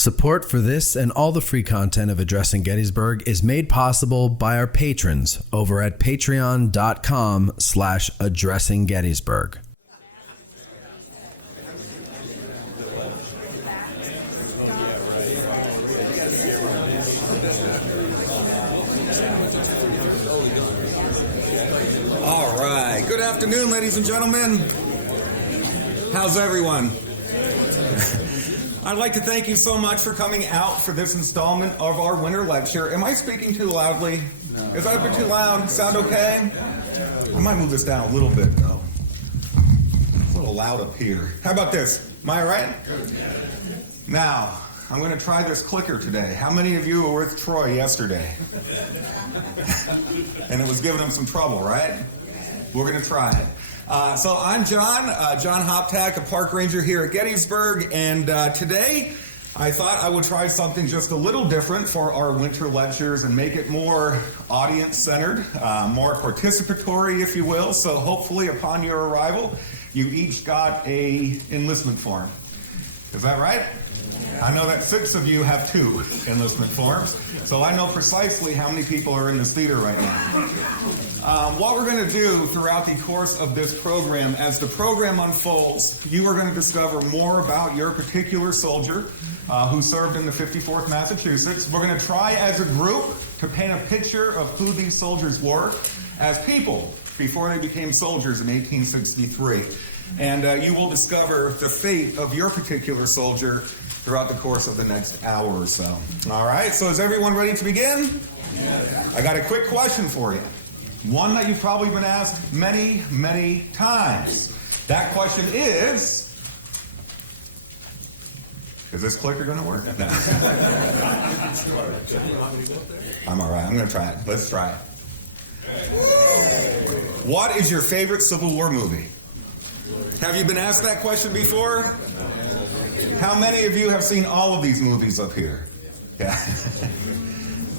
Support for this and all the free content of Addressing Gettysburg is made possible by our patrons over at patreon.com/addressinggettysburg. All right. Good afternoon, ladies and gentlemen. How's everyone? I'd like to thank you so much for coming out for this installment of our winter lecture. Am I speaking too loudly? Is that a bit too loud? Sound okay? I might move this down a little bit, though. It's a little loud up here. How about this? Am I all right? Now, I'm going to try this clicker today. How many of you were with Troy yesterday? And it was giving him some trouble, right? We're going to try it. So I'm John Hoptak, a park ranger here at Gettysburg, and today I thought I would try something just a little different for our winter lectures and make it more audience-centered, more participatory, if you will. So hopefully upon your arrival, you each got a enlistment form. Is that right? I know that 6 of you have 2 enlistment forms, so I know precisely how many people are in this theater right now. What we're going to do throughout the course of this program, as the program unfolds, you are going to discover more about your particular soldier who served in the 54th Massachusetts. We're going to try as a group to paint a picture of who these soldiers were as people before they became soldiers in 1863. And you will discover the fate of your particular soldier throughout the course of the next hour or so. All right, so is everyone ready to begin? Yes. I got a quick question for you. One that you've probably been asked many, many times. That question is this clicker going to work? No. I'm all right. I'm going to try it. Let's try it. What is your favorite Civil War movie? Have you been asked that question before? How many of you have seen all of these movies up here? Yeah.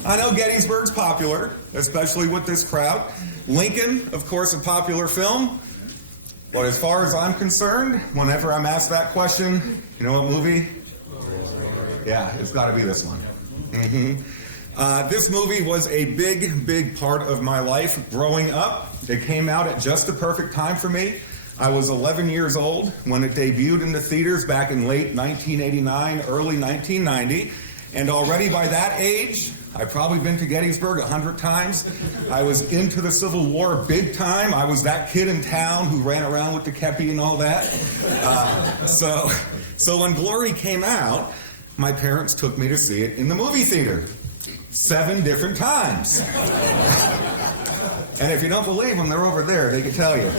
I know Gettysburg's popular, especially with this crowd. Lincoln, of course, a popular film. But as far as I'm concerned, whenever I'm asked that question, you know what movie? Yeah, it's got to be this one. This movie was a big, big part of my life growing up. It came out at just the perfect time for me. I was 11 years old when it debuted in the theaters back in late 1989, early 1990. And already by that age, I've probably been to Gettysburg 100 times. I was into the Civil War big time. I was that kid in town who ran around with the kepi and all that. So when Glory came out, my parents took me to see it in the movie theater 7 different times. And if you don't believe them, they're over there. They can tell you.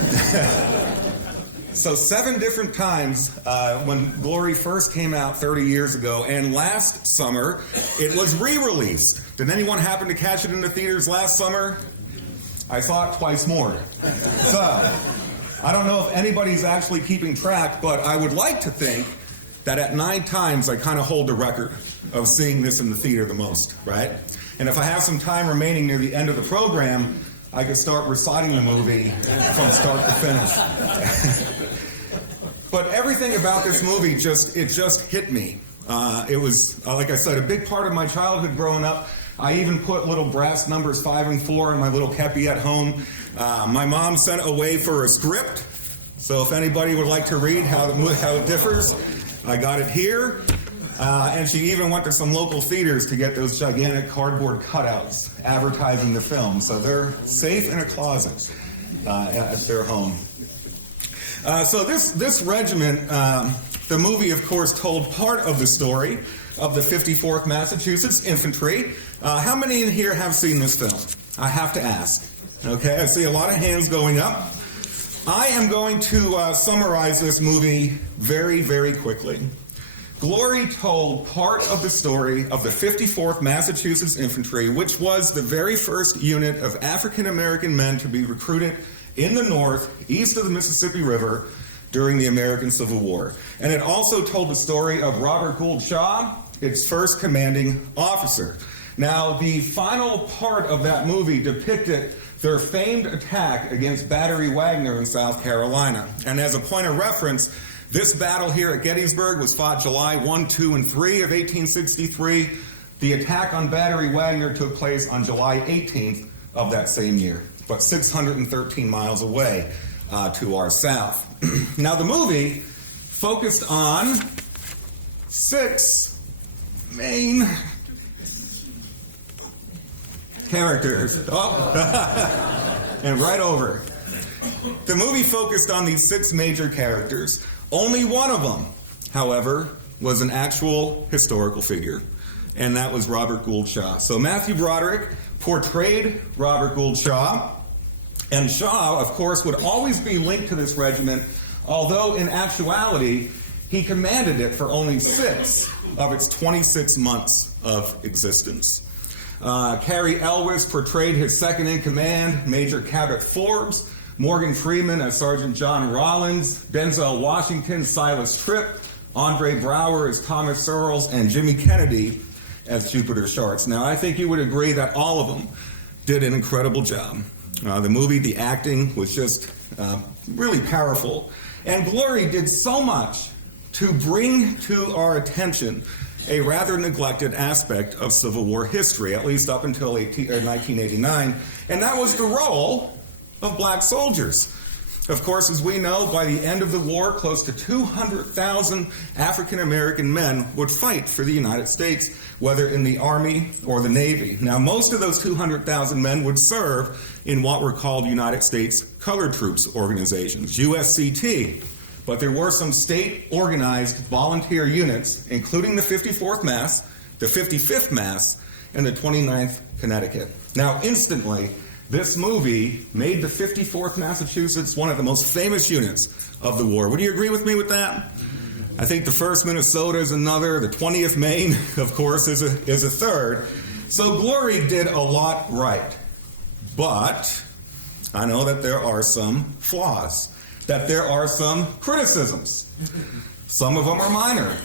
So 7 different times when Glory first came out 30 years ago, and last summer it was re-released. Did anyone happen to catch it in the theaters last summer? I saw it twice more. So I don't know if anybody's actually keeping track, but I would like to think that at 9 times I kind of hold the record of seeing this in the theater the most, right? And if I have some time remaining near the end of the program, I could start reciting the movie from start to finish. But everything about this movie just hit me. It was, like I said, a big part of my childhood growing up. I even put little brass numbers 5 and 4 in my little kepi at home. My mom sent away for a script, so if anybody would like to read how it differs, I got it here. And she even went to some local theaters to get those gigantic cardboard cutouts advertising the film. So they're safe in a closet at their home. So this regiment, the movie, of course, told part of the story of the 54th Massachusetts Infantry. How many in here have seen this film? I have to ask. Okay, I see a lot of hands going up. I am going to summarize this movie very, very quickly. Glory told part of the story of the 54th Massachusetts Infantry, which was the very first unit of African-American men to be recruited in the North, east of the Mississippi River, during the American Civil War. And it also told the story of Robert Gould Shaw, its first commanding officer. Now, the final part of that movie depicted their famed attack against Battery Wagner in South Carolina. And as a point of reference, This battle here at Gettysburg was fought July 1, 2, and 3 of 1863. The attack on Battery Wagner took place on July 18th of that same year, but 613 miles away to our south. Now, the movie focused on 6 main characters. Oh, and right over. The movie focused on these 6 major characters. Only one of them, however, was an actual historical figure, and that was Robert Gould Shaw. So Matthew Broderick portrayed Robert Gould Shaw, and Shaw, of course, would always be linked to this regiment, although in actuality, he commanded it for only 6 of its 26 months of existence. Cary Elwes portrayed his second-in-command, Major Cabot Forbes, Morgan Freeman as Sergeant John Rollins, Denzel Washington, Silas Tripp, Andre Brower as Thomas Searles, and Jimmy Kennedy as Jupiter Sharks. Now, I think you would agree that all of them did an incredible job. The movie, the acting was just really powerful. And Glory did so much to bring to our attention a rather neglected aspect of Civil War history, at least up until 1989, and that was the role of black soldiers. Of course, as we know, by the end of the war, close to 200,000 African American men would fight for the United States, whether in the Army or the Navy. Now, most of those 200,000 men would serve in what were called United States Colored Troops organizations, USCT. But there were some state-organized volunteer units, including the 54th Mass, the 55th Mass, and the 29th Connecticut. Now, instantly, this movie made the 54th Massachusetts one of the most famous units of the war. Would you agree with me with that? I think the 1st Minnesota is another. The 20th Maine, of course, is a third. So Glory did a lot right. But I know that there are some flaws, that there are some criticisms. Some of them are minor.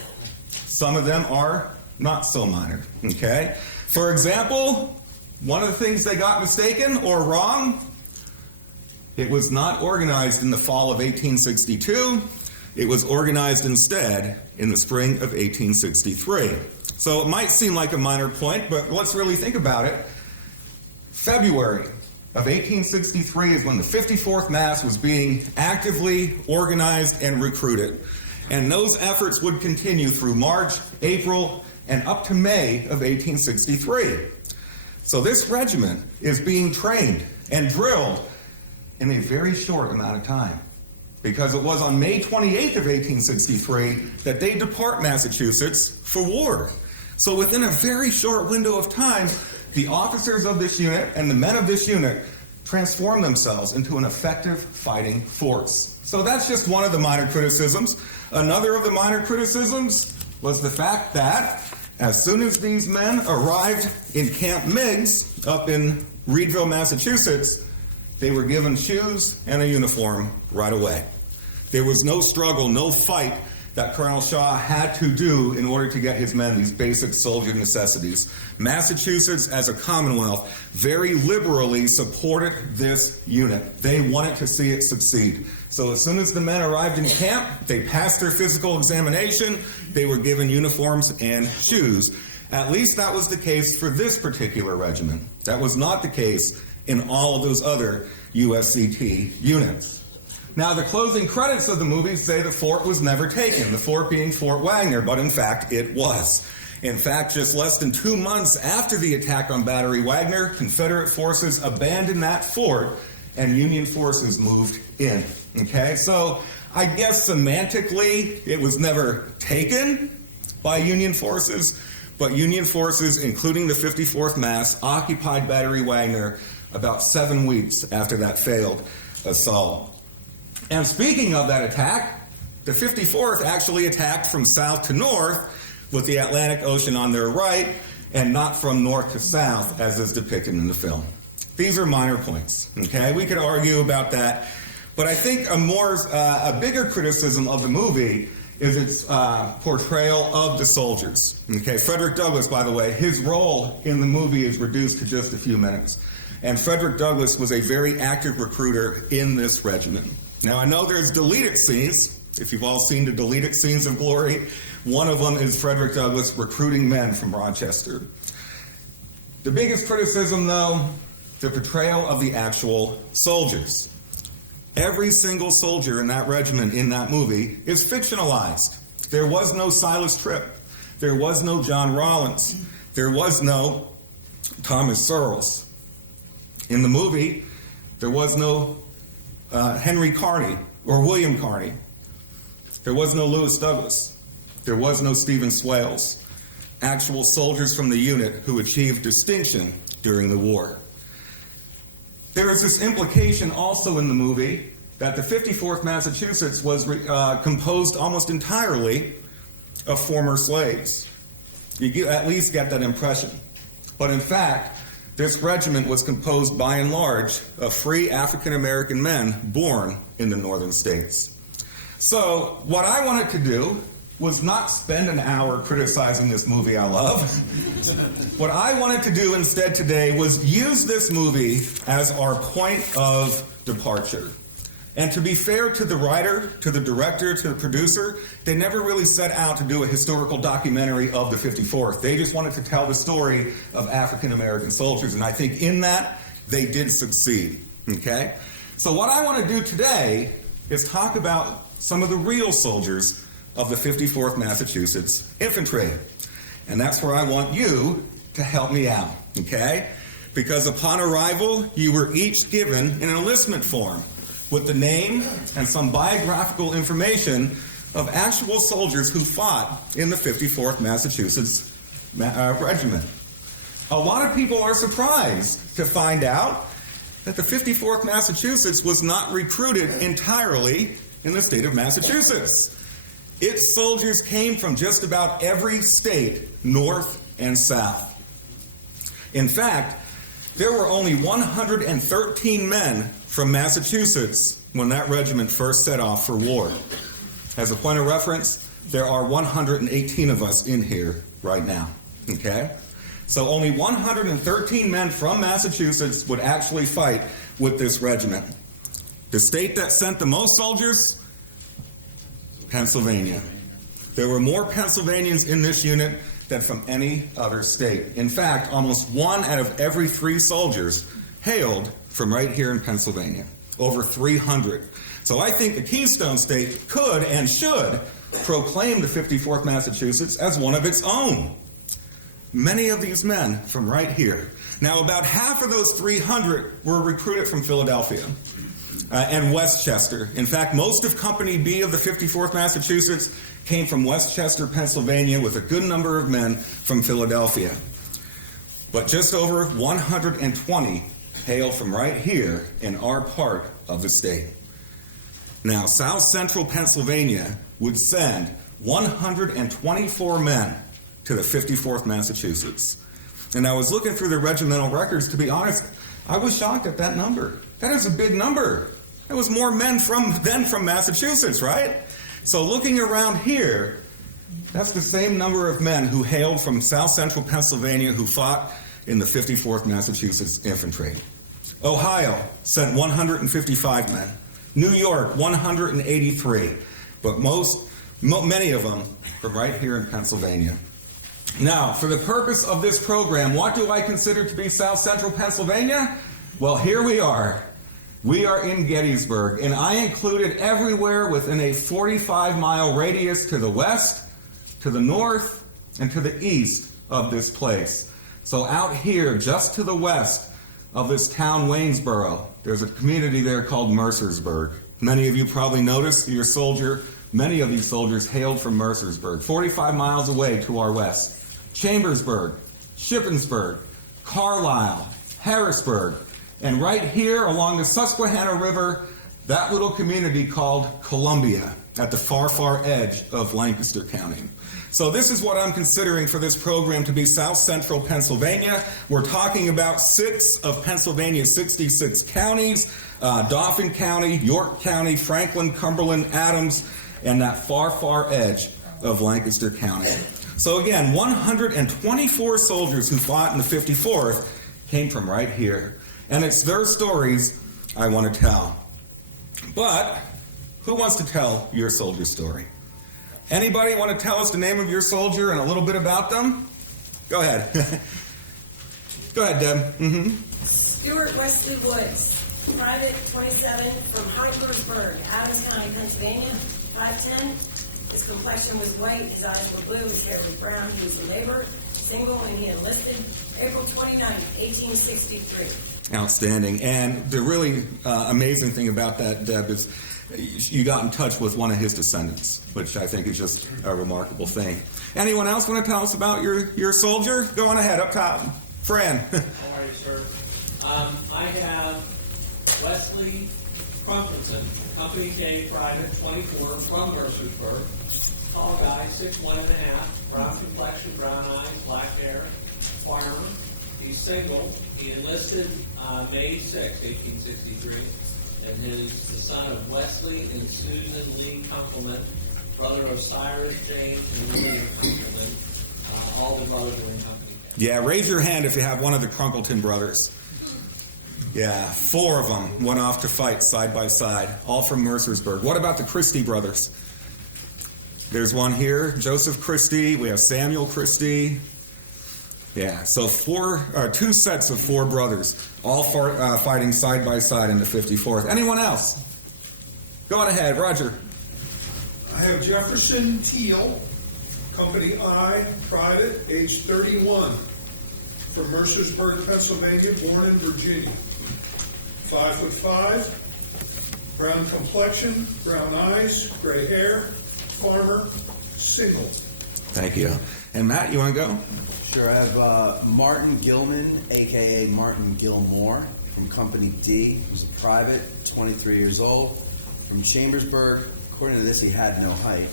Some of them are not so minor, okay? For example, one of the things they got mistaken or wrong, it was not organized in the fall of 1862. It was organized instead in the spring of 1863. So it might seem like a minor point, but let's really think about it. February of 1863 is when the 54th Mass was being actively organized and recruited. And those efforts would continue through March, April, and up to May of 1863. So this regiment is being trained and drilled in a very short amount of time, because it was on May 28th of 1863 that they depart Massachusetts for war. So within a very short window of time, the officers of this unit and the men of this unit transform themselves into an effective fighting force. So that's just one of the minor criticisms. Another of the minor criticisms was the fact that as soon as these men arrived in Camp Meigs up in Reedville, Massachusetts, they were given shoes and a uniform right away. There was no struggle, no fight that Colonel Shaw had to do in order to get his men these basic soldier necessities. Massachusetts, as a commonwealth, very liberally supported this unit. They wanted to see it succeed. So as soon as the men arrived in camp, they passed their physical examination, they were given uniforms and shoes. At least that was the case for this particular regiment. That was not the case in all of those other USCT units. Now, the closing credits of the movie say the fort was never taken, the fort being Fort Wagner, but in fact, it was. In fact, just less than 2 months after the attack on Battery Wagner, Confederate forces abandoned that fort and Union forces moved in. Okay, so I guess semantically, it was never taken by Union forces, but Union forces, including the 54th Mass, occupied Battery Wagner about 7 weeks after that failed assault. And speaking of that attack, the 54th actually attacked from south to north with the Atlantic Ocean on their right and not from north to south as is depicted in the film. These are minor points, okay? We could argue about that, but I think a bigger criticism of the movie is its portrayal of the soldiers. Okay, Frederick Douglass, by the way, his role in the movie is reduced to just a few minutes. And Frederick Douglass was a very active recruiter in this regiment. Now, I know there's deleted scenes If you've all seen the deleted scenes of glory, one of them is Frederick Douglass recruiting men from Rochester. The biggest criticism, though, the portrayal of the actual soldiers. Every single soldier in that regiment in that movie is fictionalized. There was no Silas Tripp. There was no John Rawlins. There was no Thomas Searles. In the movie, there was no Henry Kearney or William Kearney. There was no Lewis Douglas. There was no Stephen Swales. Actual soldiers from the unit who achieved distinction during the war. There is this implication also in the movie that the 54th Massachusetts was composed almost entirely of former slaves. You at least get that impression. But in fact, this regiment was composed by and large of free African American men born in the northern states. So what I wanted to do was not spend an hour criticizing this movie I love. What I wanted to do instead today was use this movie as our point of departure. And to be fair to the writer, to the director, to the producer, they never really set out to do a historical documentary of the 54th. They just wanted to tell the story of African American soldiers, and I think in that, they did succeed, okay? So what I want to do today is talk about some of the real soldiers of the 54th Massachusetts Infantry. And that's where I want you to help me out, okay? Because upon arrival, you were each given an enlistment form with the name and some biographical information of actual soldiers who fought in the 54th Massachusetts Regiment. A lot of people are surprised to find out that the 54th Massachusetts was not recruited entirely in the state of Massachusetts. Its soldiers came from just about every state, north and south. In fact, there were only 113 men from Massachusetts when that regiment first set off for war. As a point of reference, there are 118 of us in here right now, okay? So only 113 men from Massachusetts would actually fight with this regiment. The state that sent the most soldiers? Pennsylvania. There were more Pennsylvanians in this unit than from any other state. In fact, almost 1 out of every 3 soldiers hailed from right here in Pennsylvania. Over 300. So I think the Keystone State could and should proclaim the 54th Massachusetts as one of its own. Many of these men from right here. Now, about half of those 300 were recruited from Philadelphia and Westchester. In fact, most of Company B of the 54th Massachusetts came from Westchester, Pennsylvania, with a good number of men from Philadelphia. But just over 120 hail from right here in our part of the state. Now, South Central Pennsylvania would send 124 men to the 54th Massachusetts. And I was looking through the regimental records. To be honest, I was shocked at that number. That is a big number. There was more men than from Massachusetts, right? So looking around here, that's the same number of men who hailed from South Central Pennsylvania who fought in the 54th Massachusetts Infantry. Ohio sent 155 men. New York, 183. But many of them from right here in Pennsylvania. Now, for the purpose of this program, what do I consider to be South Central Pennsylvania? Well, here we are. We are in Gettysburg, and I included everywhere within a 45-mile radius to the west, to the north, and to the east of this place. So out here, just to the west of this town, Waynesboro, there's a community there called Mercersburg. Many of you probably noticed many of these soldiers hailed from Mercersburg, 45 miles away to our west. Chambersburg, Shippensburg, Carlisle, Harrisburg, and right here along the Susquehanna River, that little community called Columbia at the far, far edge of Lancaster County. So this is what I'm considering for this program to be South Central Pennsylvania. We're talking about 6 of Pennsylvania's 66 counties, Dauphin County, York County, Franklin, Cumberland, Adams, and that far, far edge of Lancaster County. So again, 124 soldiers who fought in the 54th came from right here. And it's their stories I want to tell. But Who wants to tell your soldier story? Anybody want to tell us the name of your soldier and a little bit about them? Go ahead. Go ahead, Deb. Mm-hmm. Stewart Wesley Woods, Private 27 from Harpersburg, Adams County, Pennsylvania, 5'10". His complexion was white, his eyes were blue, his hair was brown. He was a laborer, single when he enlisted, April 29, 1863. Outstanding. And the really amazing thing about that, Deb, is you got in touch with one of his descendants, which I think is just a remarkable thing. Anyone else want to tell us about your soldier? Go on ahead, up top. Fran. All right, sir. I have Wesley Crumpleton, Company K, Private 24 from Mercersburg. Tall guy, 6'1½", brown complexion, brown eyes, black hair, farmer. He's single. He enlisted May 6, 1863, and the son of Wesley and Susan Lee Crumpleton, brother of Cyrus James and William Crumpleton. All the brothers were in Company K. Yeah, raise your hand if you have one of the Crumpleton brothers. Yeah, 4 of them went off to fight side by side, all from Mercersburg. What about the Christy brothers? There's one here, Joseph Christy. We have Samuel Christy. Yeah, so 2 sets of 4 brothers, all fighting side by side in the 54th. Anyone else? Go on ahead, Roger. I have Jefferson Teal, Company I, Private, age 31, from Mercersburg, Pennsylvania, born in Virginia. 5'5", brown complexion, brown eyes, gray hair, farmer, single. Thank you. And Matt, you want to go? Sure, I have Martin Gilman, a.k.a. Martin Gilmore, from Company D. He was a private, 23 years old, from Chambersburg. According to this, he had no height.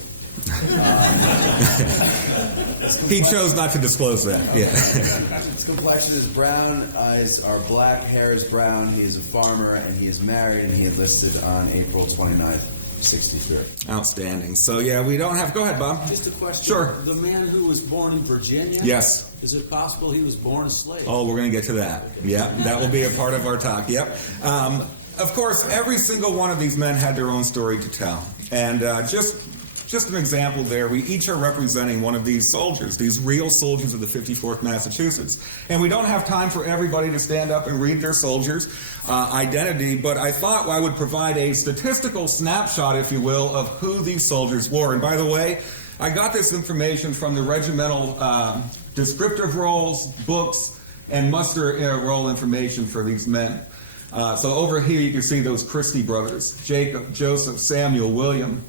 He chose not to disclose that. Yeah. His complexion is brown, eyes are black, hair is brown. He is a farmer, and he is married, and he enlisted on April 29th, 63. Outstanding. So, yeah, we don't have... Go ahead, Bob. Just a question. Sure. The man who was born in Virginia? Yes. Is it possible he was born a slave? Oh, we're going to get to that. Yeah, that will be a part of our talk. Yep. Of course, every single one of these men had their own story to tell. And just an example there, we each are representing one of these soldiers, these real soldiers of the 54th Massachusetts. And we don't have time for everybody to stand up and read their soldier's identity, but I thought I would provide a statistical snapshot, if you will, of who these soldiers were. And by the way, I got this information from the regimental descriptive rolls, books, and muster roll information for these men. So over here you can see those Christy brothers, Jacob, Joseph, Samuel, William,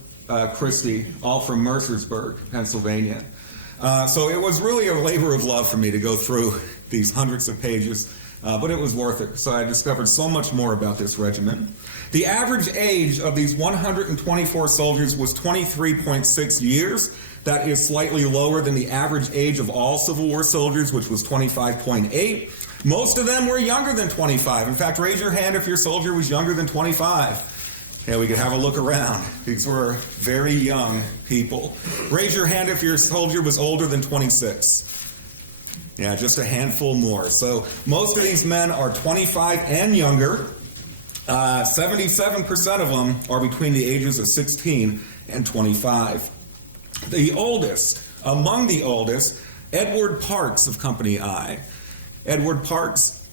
Christy, all from Mercersburg, Pennsylvania. So it was really a labor of love for me to go through these hundreds of pages, but it was worth it. So I discovered so much more about this regiment. The average age of these 124 soldiers was 23.6 years. That is slightly lower than the average age of all Civil War soldiers, which was 25.8. Most of them were younger than 25. In fact, raise your hand if your soldier was younger than 25. Yeah, we could have a look around. These were very young people. Raise your hand if your soldier was older than 26. Yeah, just a handful more. So most of these men are 25 and younger. 77% of them are between the ages of 16 and 25. The oldest, among the oldest, Edward Parks of Company I. Edward Parks,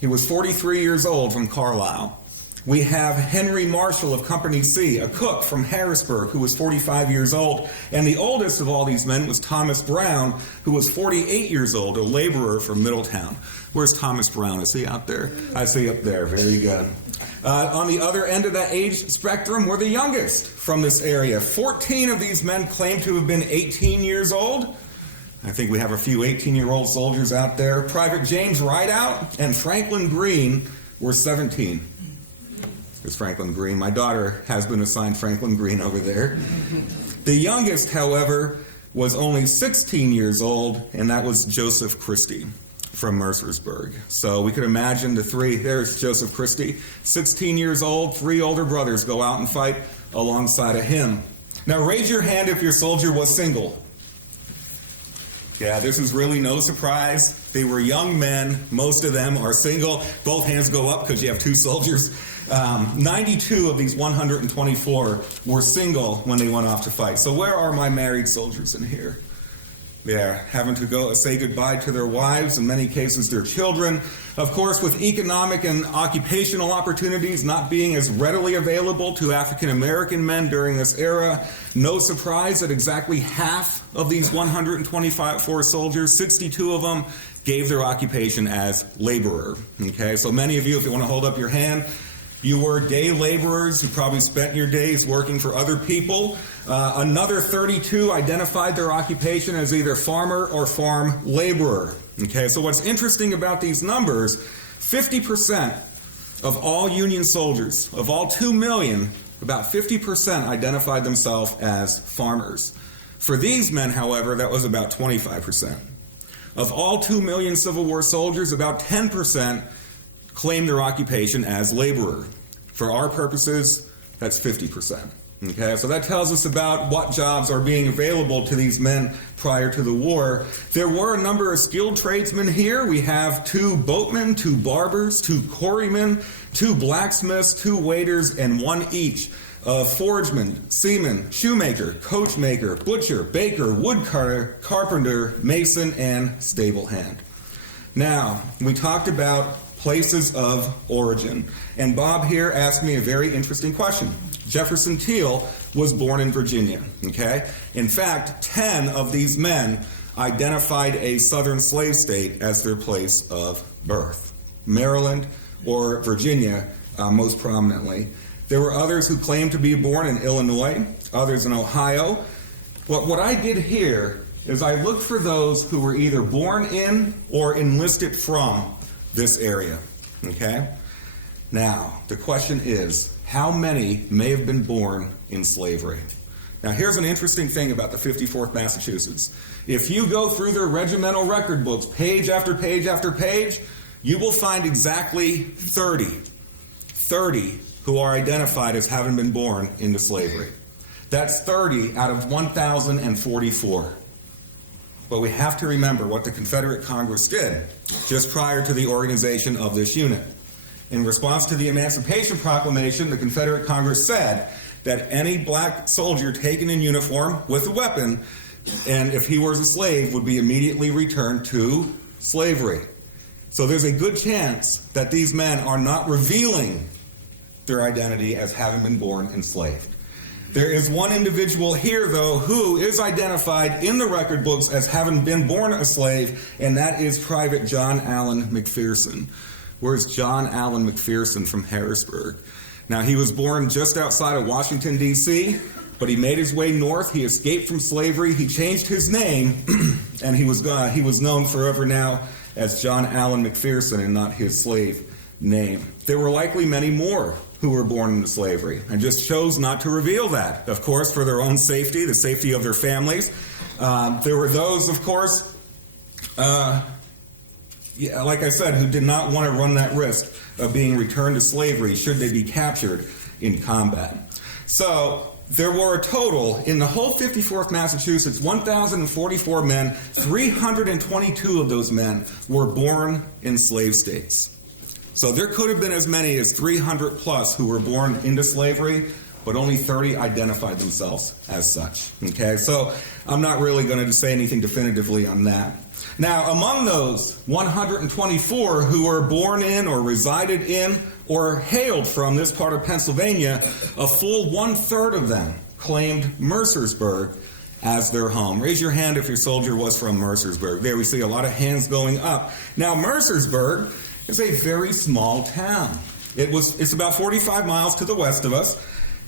he was 43 years old, from Carlisle. We have Henry Marshall of Company C, a cook from Harrisburg, who was 45 years old. And the oldest of all these men was Thomas Brown, who was 48 years old, a laborer from Middletown. Where's Thomas Brown? Is he out there? I see up there. Very good. On the other end of that age spectrum were the youngest from this area. 14 of these men claim to have been 18 years old. I think we have a few 18-year-old soldiers out there. Private James Rideout and Franklin Green were 17. There's Franklin Green. My daughter has been assigned Franklin Green over there. The youngest, however, was only 16 years old, and that was Joseph Christy from Mercersburg. So we could imagine the three. There's Joseph Christy, 16 years old, 3 older brothers go out and fight alongside of him. Now raise your hand if your soldier was single. Yeah, this is really no surprise. They were young men. Most of them are single. Both hands go up because you have two soldiers. 92 of these 124 were single when they went off to fight. So where are my married soldiers in here? They're having to go say goodbye to their wives, in many cases their children. Of course, with economic and occupational opportunities not being as readily available to African American men during this era, no surprise that exactly half of these 124 soldiers, 62 of them, gave their occupation as laborer. Okay, so many of you, if you want to hold up your hand, you were day laborers who probably spent your days working for other people. Another 32 identified their occupation as either farmer or farm laborer. Okay, so what's interesting about these numbers, 50% of all Union soldiers, of all 2 million, about 50% identified themselves as farmers. For these men, however, that was about 25%. Of all 2 million Civil War soldiers, about 10% claim their occupation as laborer. For our purposes, that's 50%. Okay, so that tells us about what jobs are being available to these men prior to the war. There were a number of skilled tradesmen here. We have 2 boatmen, 2 barbers, 2 quarrymen, 2 blacksmiths, 2 waiters, and 1 each of forgeman, seaman, shoemaker, coachmaker, butcher, baker, woodcutter, carpenter, mason, and stable hand. Now, we talked about places of origin. And Bob here asked me a very interesting question. Jefferson Teal was born in Virginia, okay? In fact, 10 of these men identified a southern slave state as their place of birth. Maryland or Virginia, most prominently. There were others who claimed to be born in Illinois, others in Ohio. What I did here is I looked for those who were either born in or enlisted from this area, okay? Now, the question is, how many may have been born in slavery? Now, here's an interesting thing about the 54th Massachusetts. If you go through their regimental record books, page after page after page, you will find exactly 30 who are identified as having been born into slavery. That's 30 out of 1,044. But we have to remember what the Confederate Congress did just prior to the organization of this unit. In response to the Emancipation Proclamation, the Confederate Congress said that any black soldier taken in uniform with a weapon, and if he was a slave, would be immediately returned to slavery. So there's a good chance that these men are not revealing their identity as having been born enslaved. There is one individual here, though, who is identified in the record books as having been born a slave, and that is Private John Allen Macpherson. Where's John Allen Macpherson from Harrisburg? Now, he was born just outside of Washington, D.C., but he made his way north. He escaped from slavery. He changed his name, and he was known forever now as John Allen Macpherson and not his slave name. There were likely many more who were born into slavery and just chose not to reveal that, of course, for their own safety, the safety of their families. There were those, of course, like I said, who did not want to run that risk of being returned to slavery should they be captured in combat. So there were a total, in the whole 54th Massachusetts, 1,044 men. 322 of those men were born in slave states. So there could have been as many as 300 plus who were born into slavery, but only 30 identified themselves as such. Okay, so I'm not really going to say anything definitively on that. Now, among those 124 who were born in or resided in or hailed from this part of Pennsylvania, a full 1/3 of them claimed Mercersburg as their home. Raise your hand if your soldier was from Mercersburg. There we see a lot of hands going up. Now, Mercersburg is a very small town. It's about 45 miles to the west of us.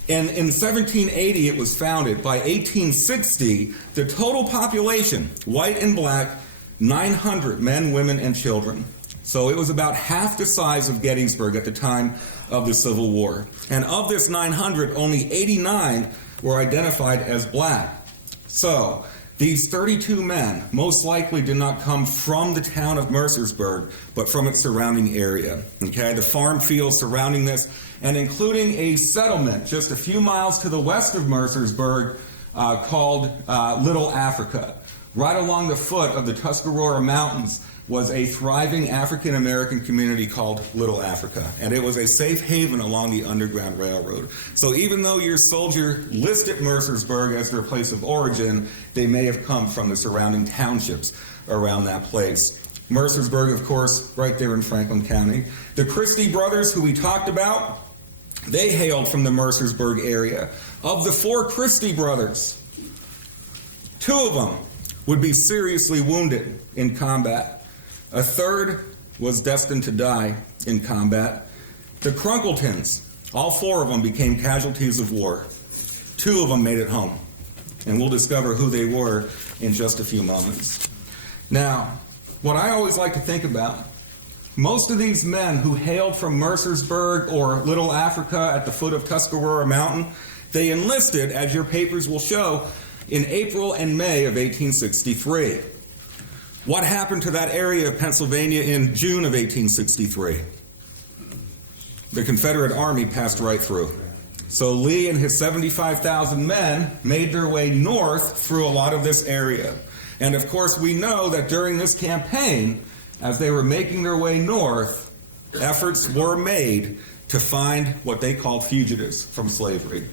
And in 1780, it was founded. By 1860, the total population, white and black, 900 men, women, and children. So it was about half the size of Gettysburg at the time of the Civil War. And of this 900, only 89 were identified as black. So these 32 men most likely did not come from the town of Mercersburg, but from its surrounding area. Okay, the farm fields surrounding this, and including a settlement just a few miles to the west of Mercersburg called Little Africa, right along the foot of the Tuscarora Mountains was a thriving African American community called Little Africa, and it was a safe haven along the Underground Railroad. So even though your soldier listed Mercersburg as their place of origin, they may have come from the surrounding townships around that place. Mercersburg, of course, right there in Franklin County. The Christy Brothers, who we talked about, they hailed from the Mercersburg area. Of the 4 Christy brothers, 2 of them would be seriously wounded in combat. A third was destined to die in combat. The Crunkletons, all 4 of them became casualties of war. 2 of them made it home. And we'll discover who they were in just a few moments. Now, what I always like to think about, most of these men who hailed from Mercersburg or Little Africa at the foot of Tuscarora Mountain, they enlisted, as your papers will show, in April and May of 1863. What happened to that area of Pennsylvania in June of 1863? The Confederate Army passed right through. So Lee and his 75,000 men made their way north through a lot of this area. And of course, we know that during this campaign, as they were making their way north, efforts were made to find what they called fugitives from slavery.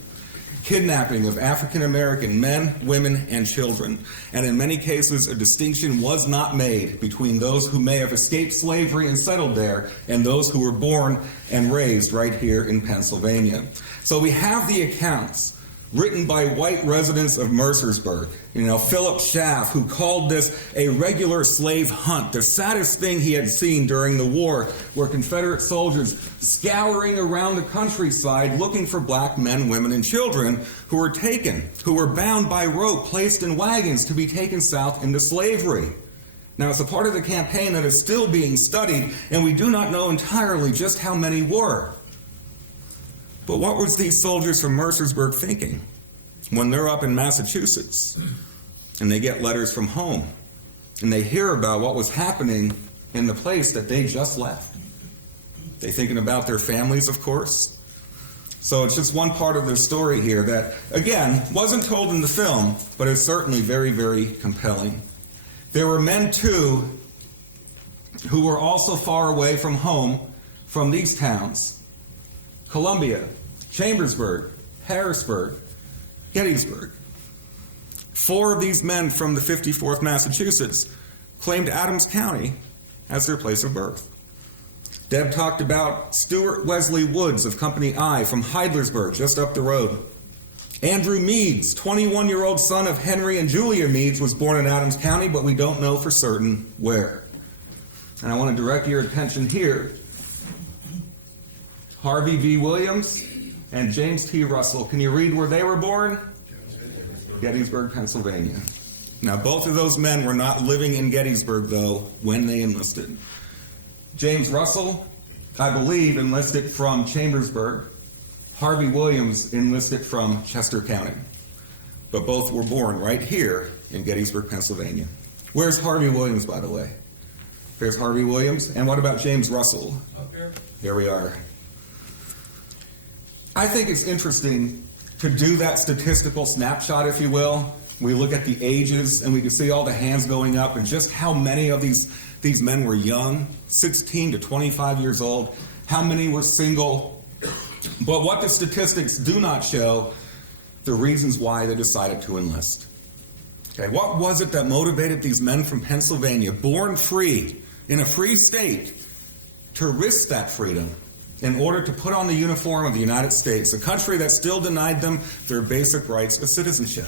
Kidnapping of African American men, women, and children. And in many cases, a distinction was not made between those who may have escaped slavery and settled there and those who were born and raised right here in Pennsylvania. So we have the accounts written by white residents of Mercersburg. Philip Schaff, who called this a regular slave hunt, the saddest thing he had seen during the war, were Confederate soldiers scouring around the countryside looking for black men, women, and children who were bound by rope, placed in wagons to be taken south into slavery. Now, it's a part of the campaign that is still being studied, and we do not know entirely just how many were. But what was these soldiers from Mercersburg thinking when they're up in Massachusetts and they get letters from home and they hear about what was happening in the place that they just left? They thinking about their families, of course. So it's just one part of their story here that, again, wasn't told in the film, but is certainly very, very compelling. There were men, too, who were also far away from home from these towns. Columbia, Chambersburg, Harrisburg, Gettysburg. 4 of these men from the 54th Massachusetts claimed Adams County as their place of birth. Deb talked about Stewart Wesley Woods of Company I from Heidlersburg, just up the road. Andrew Meads, 21-year-old son of Henry and Julia Meads, was born in Adams County, but we don't know for certain where. And I want to direct your attention here. Harvey V. Williams and James T. Russell. Can you read where they were born? Gettysburg, Pennsylvania. Now, both of those men were not living in Gettysburg, though, when they enlisted. James Russell, I believe, enlisted from Chambersburg. Harvey Williams enlisted from Chester County. But both were born right here in Gettysburg, Pennsylvania. Where's Harvey Williams, by the way? There's Harvey Williams. And what about James Russell? Up here. Here we are. I think it's interesting to do that statistical snapshot, if you will. We look at the ages and we can see all the hands going up and just how many of these men were young, 16 to 25 years old, how many were single. But what the statistics do not show, the reasons why they decided to enlist. Okay, what was it that motivated these men from Pennsylvania, born free, in a free state, to risk that freedom in order to put on the uniform of the United States, a country that still denied them their basic rights of citizenship?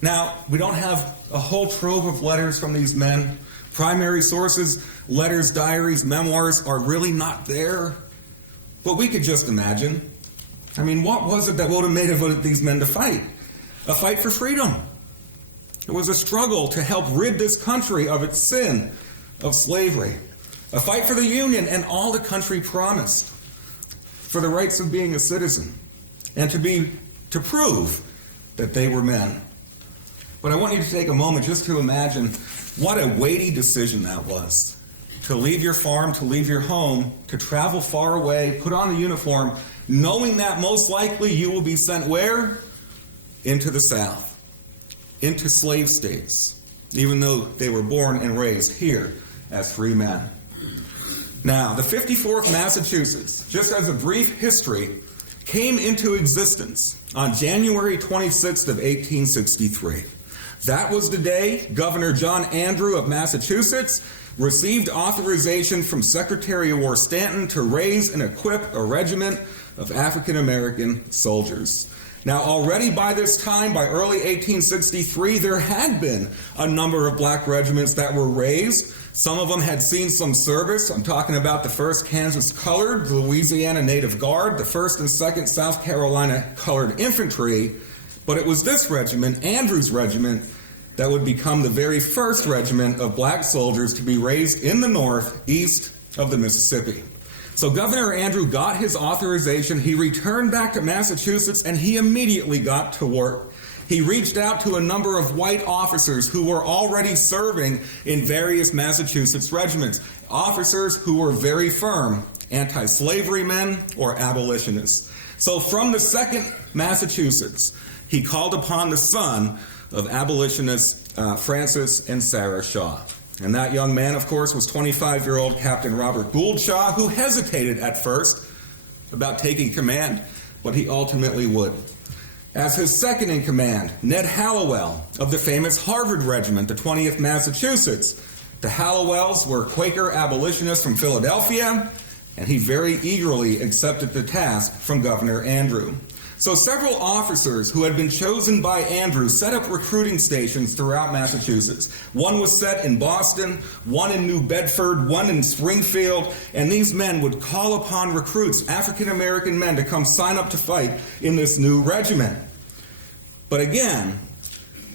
Now, we don't have a whole trove of letters from these men. Primary sources, letters, diaries, memoirs are really not there. But we could just imagine. I mean, what was it that motivated these men to fight? A fight for freedom. It was a struggle to help rid this country of its sin of slavery. A fight for the Union and all the country promised. For the rights of being a citizen. And to prove that they were men. But I want you to take a moment just to imagine what a weighty decision that was. To leave your farm, to leave your home, to travel far away, put on the uniform, knowing that most likely you will be sent where? Into the South. Into slave states. even though they were born and raised here as free men. Now, the 54th Massachusetts, just as a brief history, came into existence on January 26th of 1863. That was the day Governor John Andrew of Massachusetts received authorization from Secretary of War Stanton to raise and equip a regiment of African American soldiers. Now, already by this time, by early 1863, there had been a number of black regiments that were raised. Some of them had seen some service. I'm talking about the 1st Kansas Colored, the Louisiana Native Guard, the 1st and 2nd South Carolina Colored Infantry. But it was this regiment, Andrew's regiment, that would become the very first regiment of black soldiers to be raised in the North, east of the Mississippi. So Governor Andrew got his authorization. He returned back to Massachusetts, and he immediately got to work. He reached out to a number of white officers who were already serving in various Massachusetts regiments, officers who were very firm anti-slavery men or abolitionists. So from the 2nd Massachusetts, he called upon the son of abolitionists Francis and Sarah Shaw. And that young man, of course, was 25-year-old Captain Robert Gould Shaw, who hesitated at first about taking command, but he ultimately would. As his second in command, Ned Hallowell of the famous Harvard Regiment, the 20th Massachusetts. The Hallowells were Quaker abolitionists from Philadelphia, and he very eagerly accepted the task from Governor Andrew. So several officers who had been chosen by Andrew set up recruiting stations throughout Massachusetts. One was set in Boston, one in New Bedford, one in Springfield, and these men would call upon recruits, African American men, to come sign up to fight in this new regiment. But again,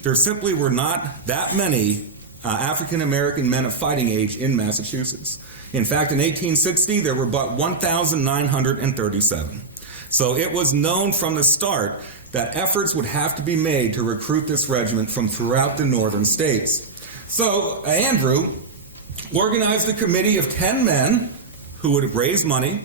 there simply were not that many African American men of fighting age in Massachusetts. In fact, in 1860, there were but 1,937. So it was known from the start that efforts would have to be made to recruit this regiment from throughout the northern states. So Andrew organized a committee of 10 men who would raise money,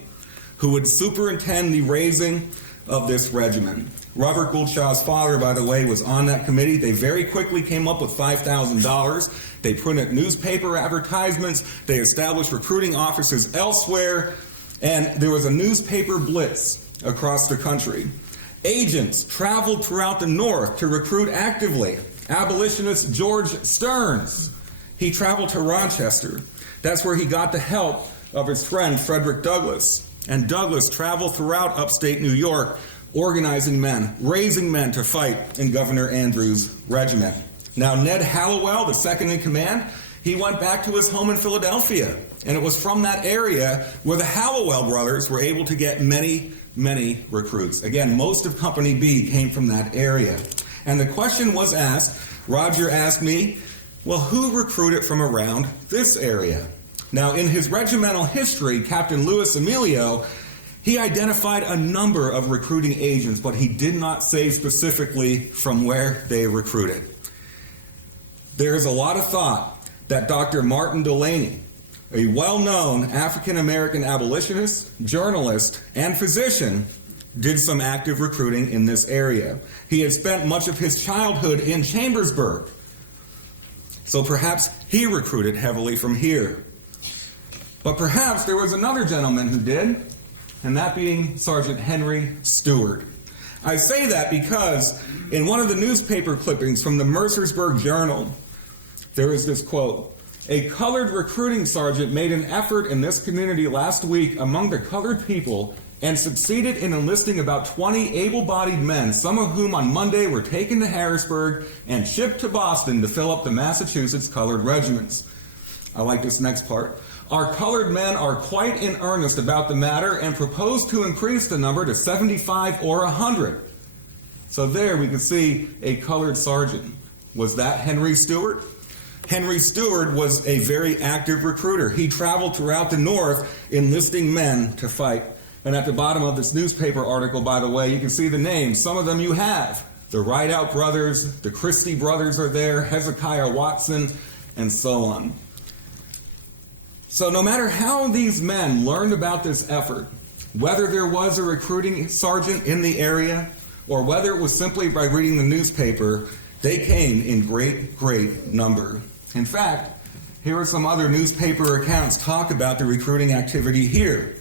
who would superintend the raising of this regiment. Robert Gould Shaw's father, by the way, was on that committee. They very quickly came up with $5,000. They printed newspaper advertisements. They established recruiting offices elsewhere. And there was a newspaper blitz across the country. Agents traveled throughout the North to recruit actively. Abolitionist George Stearns, he traveled to Rochester. That's where he got the help of his friend Frederick Douglass. And Douglass traveled throughout upstate New York, organizing men, raising men to fight in Governor Andrew's regiment. Now, Ned Hallowell, the second in command, he went back to his home in Philadelphia. And it was from that area where the Hallowell brothers were able to get many recruits. Again, most of Company B came from that area. And the question was asked, Roger asked me, well, who recruited from around this area? Now, in his regimental history, Captain Louis Emilio, he identified a number of recruiting agents, but he did not say specifically from where they recruited. There is a lot of thought that Dr. Martin Delaney, a well-known African-American abolitionist, journalist, and physician, did some active recruiting in this area. He had spent much of his childhood in Chambersburg, so perhaps he recruited heavily from here. But perhaps there was another gentleman who did, and that being Sergeant Henry Stewart. I say that because in one of the newspaper clippings from the Mercersburg Journal, there is this quote, "A colored recruiting sergeant made an effort in this community last week among the colored people and succeeded in enlisting about 20 able-bodied men, some of whom on Monday were taken to Harrisburg and shipped to Boston to fill up the Massachusetts colored regiments." I like this next part. "Our colored men are quite in earnest about the matter and propose to increase the number to 75 or 100. So there we can see a colored sergeant. Was that Henry Stewart? Henry Stewart was a very active recruiter. He traveled throughout the North enlisting men to fight. And at the bottom of this newspaper article, by the way, you can see the names. Some of them you have. The Rideout brothers, the Christy brothers are there, Hezekiah Watson, and so on. So no matter how these men learned about this effort, whether there was a recruiting sergeant in the area, or whether it was simply by reading the newspaper, They came in great, great number. In fact, here are some other newspaper accounts talk about the recruiting activity here.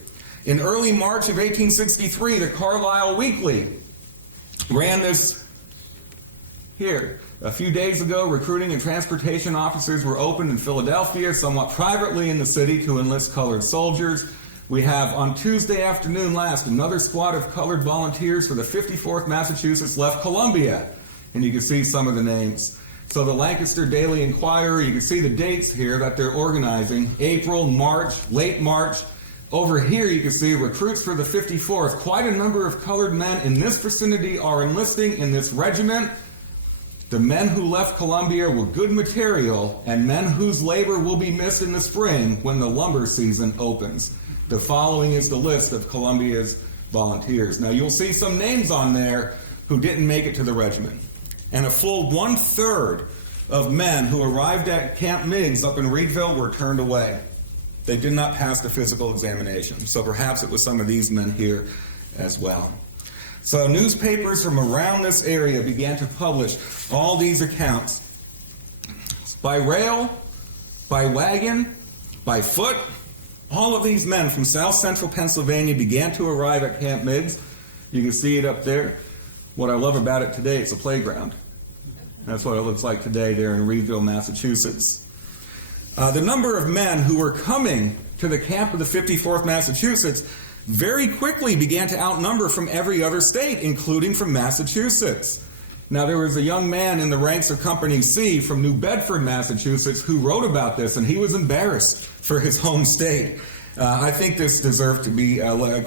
In early March of 1863, the Carlisle Weekly ran this here. A few days ago, recruiting and transportation officers were opened in Philadelphia, somewhat privately in the city, to enlist colored soldiers. We have, on Tuesday afternoon last, another squad of colored volunteers for the 54th Massachusetts left Columbia. And you can see some of the names. So the Lancaster Daily Inquirer, you can see the dates here that they're organizing. April, March, late March. Over here you can see recruits for the 54th. Quite a number of colored men in this vicinity are enlisting in this regiment. The men who left Columbia were good material and men whose labor will be missed in the spring when the lumber season opens. The following is the list of Columbia's volunteers. Now you'll see some names on there who didn't make it to the regiment. And a full 1/3 of men who arrived at Camp Meigs up in Reedville were turned away. They did not pass the physical examination. So perhaps it was some of these men here as well. So newspapers from around this area began to publish all these accounts. By rail, by wagon, by foot, all of these men from south central Pennsylvania began to arrive at Camp Meigs. You can see it up there. What I love about it today, it's a playground. That's what it looks like today there in Reedville, Massachusetts. The number of men who were coming to the camp of the 54th Massachusetts very quickly began to outnumber from every other state, including from Massachusetts. Now, there was a young man in the ranks of Company C from New Bedford, Massachusetts, who wrote about this, and he was embarrassed for his home state. I think this deserved to be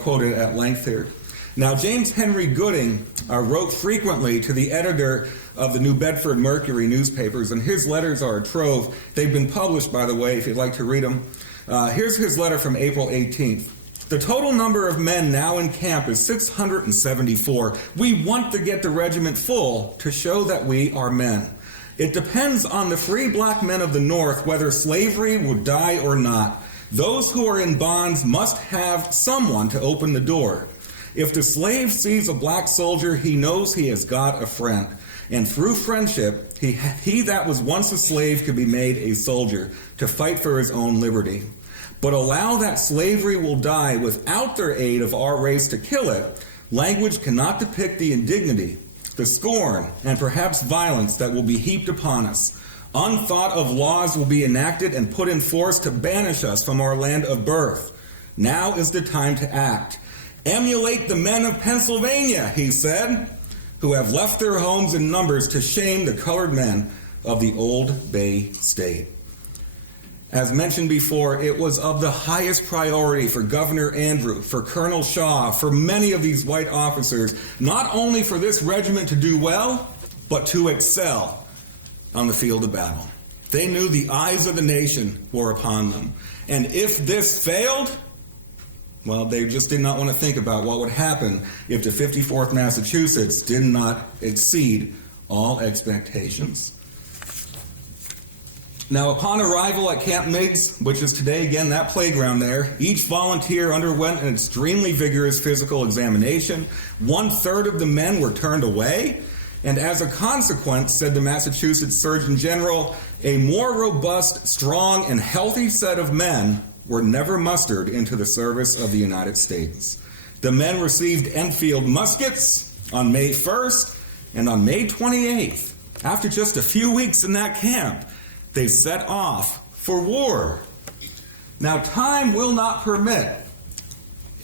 quoted at length here. Now, James Henry Gooding wrote frequently to the editor of the New Bedford Mercury newspapers, and his letters are a trove. They've been published, by the way, if you'd like to read them. Here's his letter from April 18th. The total number of men now in camp is 674. We want to get the regiment full to show that we are men. It depends on the free black men of the North whether slavery will die or not. Those who are in bonds must have someone to open the door. If the slave sees a black soldier, he knows he has got a friend. And through friendship, he that was once a slave could be made a soldier to fight for his own liberty. But allow that slavery will die without their aid of our race to kill it. Language cannot depict the indignity, the scorn, and perhaps violence that will be heaped upon us. Unthought of laws will be enacted and put in force to banish us from our land of birth. Now is the time to act. Emulate the men of Pennsylvania, he said, who have left their homes in numbers to shame the colored men of the Old Bay State. As mentioned before, it was of the highest priority for Governor Andrew, for Colonel Shaw, for many of these white officers, not only for this regiment to do well, but to excel on the field of battle. They knew the eyes of the nation were upon them. And if this failed, well, they just did not want to think about what would happen if the 54th Massachusetts did not exceed all expectations. Now, upon arrival at Camp Meigs, which is today, again, that playground there, each volunteer underwent an extremely vigorous physical examination. 1/3 of the men were turned away, and as a consequence, said the Massachusetts Surgeon General, a more robust, strong, and healthy set of men were never mustered into the service of the United States. The men received Enfield muskets on May 1st, and on May 28th, after just a few weeks in that camp, they set off for war. Now, time will not permit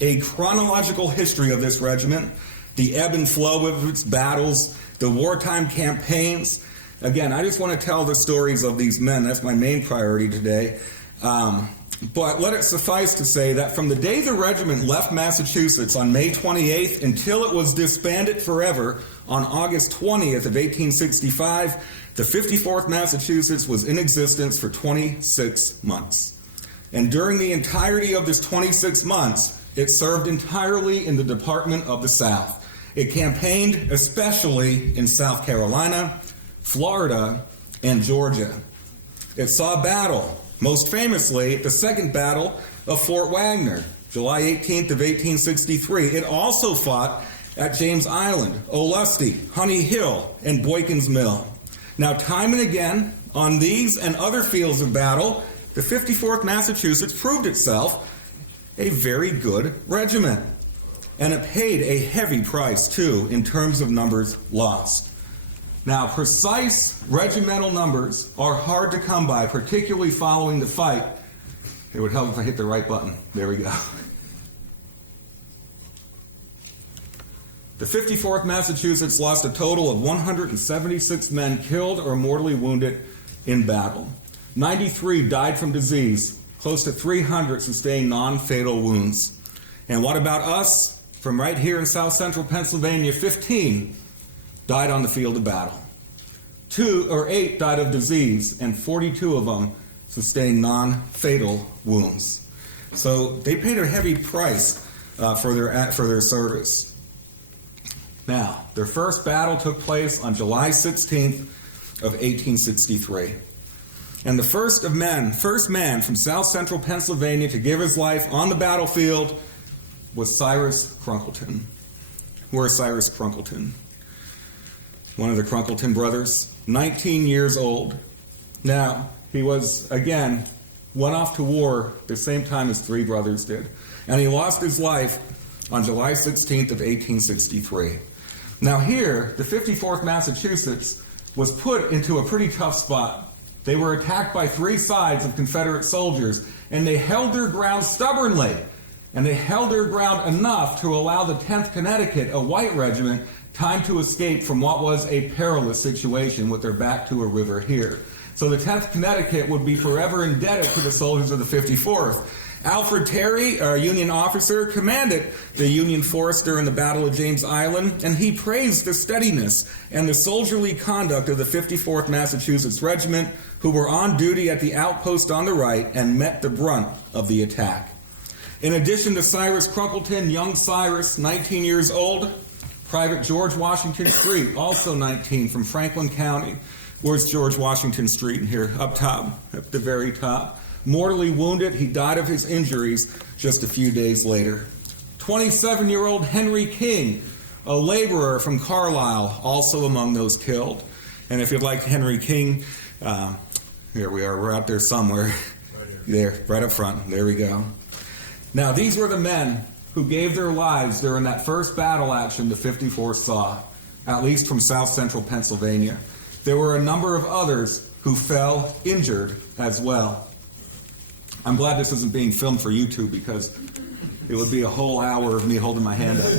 a chronological history of this regiment, the ebb and flow of its battles, the wartime campaigns. Again, I just want to tell the stories of these men. That's my main priority today. But let it suffice to say that from the day the regiment left Massachusetts on May 28th until it was disbanded forever on August 20th of 1865, the 54th Massachusetts was in existence for 26 months. And during the entirety of this 26 months, it served entirely in the Department of the South. It campaigned especially in South Carolina, Florida, and Georgia. It saw battle, most famously the Second Battle of Fort Wagner, July 18th of 1863. It also fought at James Island, Olustee, Honey Hill, and Boykin's Mill. Now, time and again, on these and other fields of battle, the 54th Massachusetts proved itself a very good regiment. And it paid a heavy price, too, in terms of numbers lost. Now, precise regimental numbers are hard to come by, particularly following the fight. It would help if I hit the right button. There we go. The 54th Massachusetts lost a total of 176 men killed or mortally wounded in battle. 93 died from disease. Close to 300 sustained non-fatal wounds. And what about us? From right here in South Central Pennsylvania, 15 died on the field of battle. 8 died of disease, and 42 of them sustained non-fatal wounds. So they paid a heavy price for their service. Now, their first battle took place on July 16th of 1863. And the first man from South Central Pennsylvania to give his life on the battlefield was Cyrus Crunkleton. Where's Cyrus Crunkleton? One of the Crunkleton brothers, 19 years old. Now, he was, again, went off to war the same time as 3 brothers did. And he lost his life on July 16th of 1863. Now here, the 54th Massachusetts was put into a pretty tough spot. They were attacked by 3 sides of Confederate soldiers, and they held their ground stubbornly. And they held their ground enough to allow the 10th Connecticut, a white regiment, time to escape from what was a perilous situation with their back to a river here. So the 10th Connecticut would be forever indebted to the soldiers of the 54th. Alfred Terry, a Union officer, commanded the Union force during the Battle of James Island, and he praised the steadiness and the soldierly conduct of the 54th Massachusetts Regiment, who were on duty at the outpost on the right and met the brunt of the attack. In addition to Cyrus Crunkleton, young Cyrus, 19 years old, Private George Washington Street, also 19, from Franklin County. Where's George Washington Street in here? Up top, at the very top. Mortally wounded, he died of his injuries just a few days later. 27-year-old Henry King, a laborer from Carlisle, also among those killed. And if you'd like Henry King, here we are, we're out there somewhere. Right here. There, right up front, there we go. Now, these were the men who gave their lives during that first battle action the 54th saw, at least from South Central Pennsylvania. There were a number of others who fell injured as well. I'm glad this isn't being filmed for YouTube because it would be a whole hour of me holding my hand up.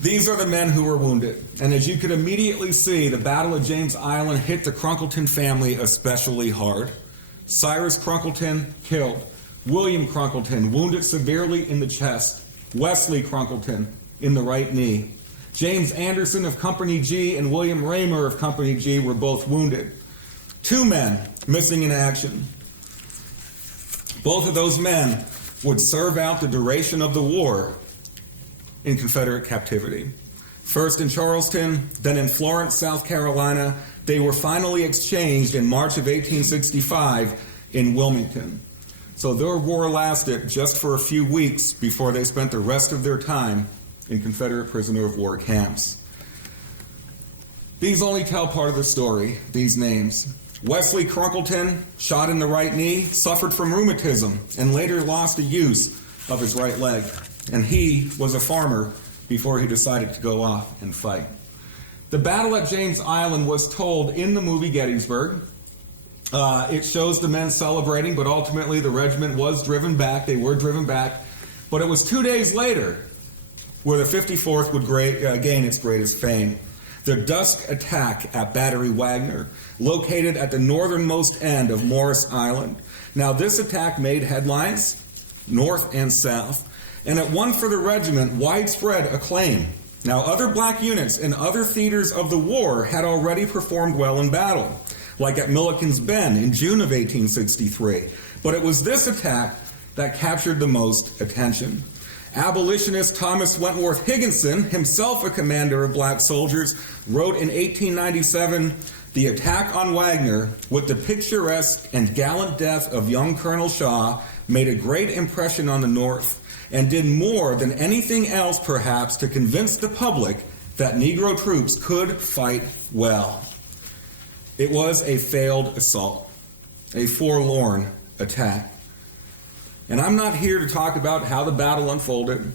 These are the men who were wounded. And as you could immediately see, the Battle of James Island hit the Crunkleton family especially hard. Cyrus Crunkleton killed. William Crunkleton wounded severely in the chest. Wesley Crunkleton in the right knee. James Anderson of Company G and William Raymer of Company G were both wounded. 2 men missing in action. Both of those men would serve out the duration of the war in Confederate captivity. First in Charleston, then in Florence, South Carolina. They were finally exchanged in March of 1865 in Wilmington. So their war lasted just for a few weeks before they spent the rest of their time in Confederate prisoner of war camps. These only tell part of the story, these names. Wesley Crunkleton, shot in the right knee, suffered from rheumatism and later lost the use of his right leg. And he was a farmer before he decided to go off and fight. The battle at James Island was told in the movie Gettysburg. It shows the men celebrating, but ultimately the regiment was driven back. They were driven back. But it was 2 days later where the 54th would gain its greatest fame. The Dusk attack at Battery Wagner, located at the northernmost end of Morris Island. Now, this attack made headlines, north and south, and it won for the regiment widespread acclaim. Now, other black units in other theaters of the war had already performed well in battle, like at Milliken's Bend in June of 1863. But it was this attack that captured the most attention. Abolitionist Thomas Wentworth Higginson, himself a commander of black soldiers, wrote in 1897, "The attack on Wagner, with the picturesque and gallant death of young Colonel Shaw, made a great impression on the North, and did more than anything else perhaps to convince the public that Negro troops could fight well." It was a failed assault, a forlorn attack. And I'm not here to talk about how the battle unfolded,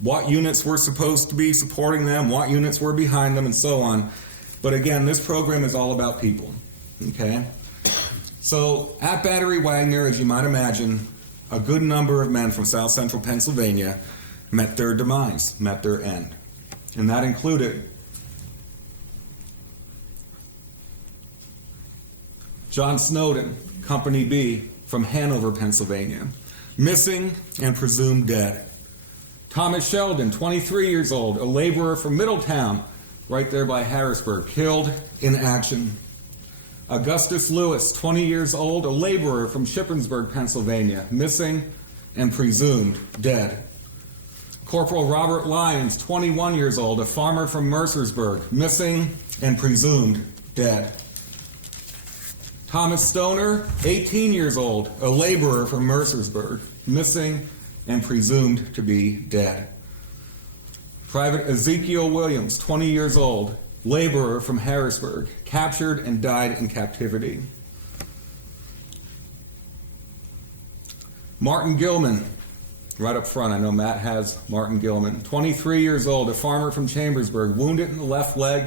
what units were supposed to be supporting them, what units were behind them, and so on. But again, this program is all about people, okay? So at Battery Wagner, as you might imagine, a good number of men from South Central Pennsylvania met their demise, met their end. And that included John Snowden, Company B, from Hanover, Pennsylvania, missing and presumed dead. Thomas Sheldon, 23 years old, a laborer from Middletown, right there by Harrisburg, killed in action. Augustus Lewis, 20 years old, a laborer from Shippensburg, Pennsylvania, missing and presumed dead. Corporal Robert Lyons, 21 years old, a farmer from Mercersburg, missing and presumed dead. Thomas Stoner, 18 years old, a laborer from Mercersburg, missing and presumed to be dead. Private Ezekiel Williams, 20 years old, laborer from Harrisburg, captured and died in captivity. Martin Gilman, right up front, I know Matt has Martin Gilman, 23 years old, a farmer from Chambersburg, wounded in the left leg.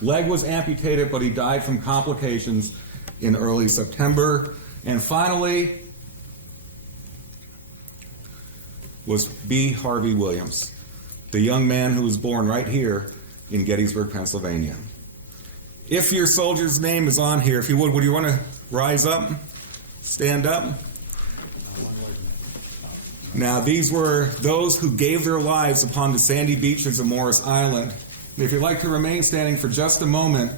Leg was amputated, but he died from complications in early September. And finally was B. Harvey Williams, the young man who was born right here in Gettysburg, Pennsylvania. If your soldier's name is on here, if you would you want to rise up, stand up? Now, these were those who gave their lives upon the sandy beaches of Morris Island. And if you'd like to remain standing for just a moment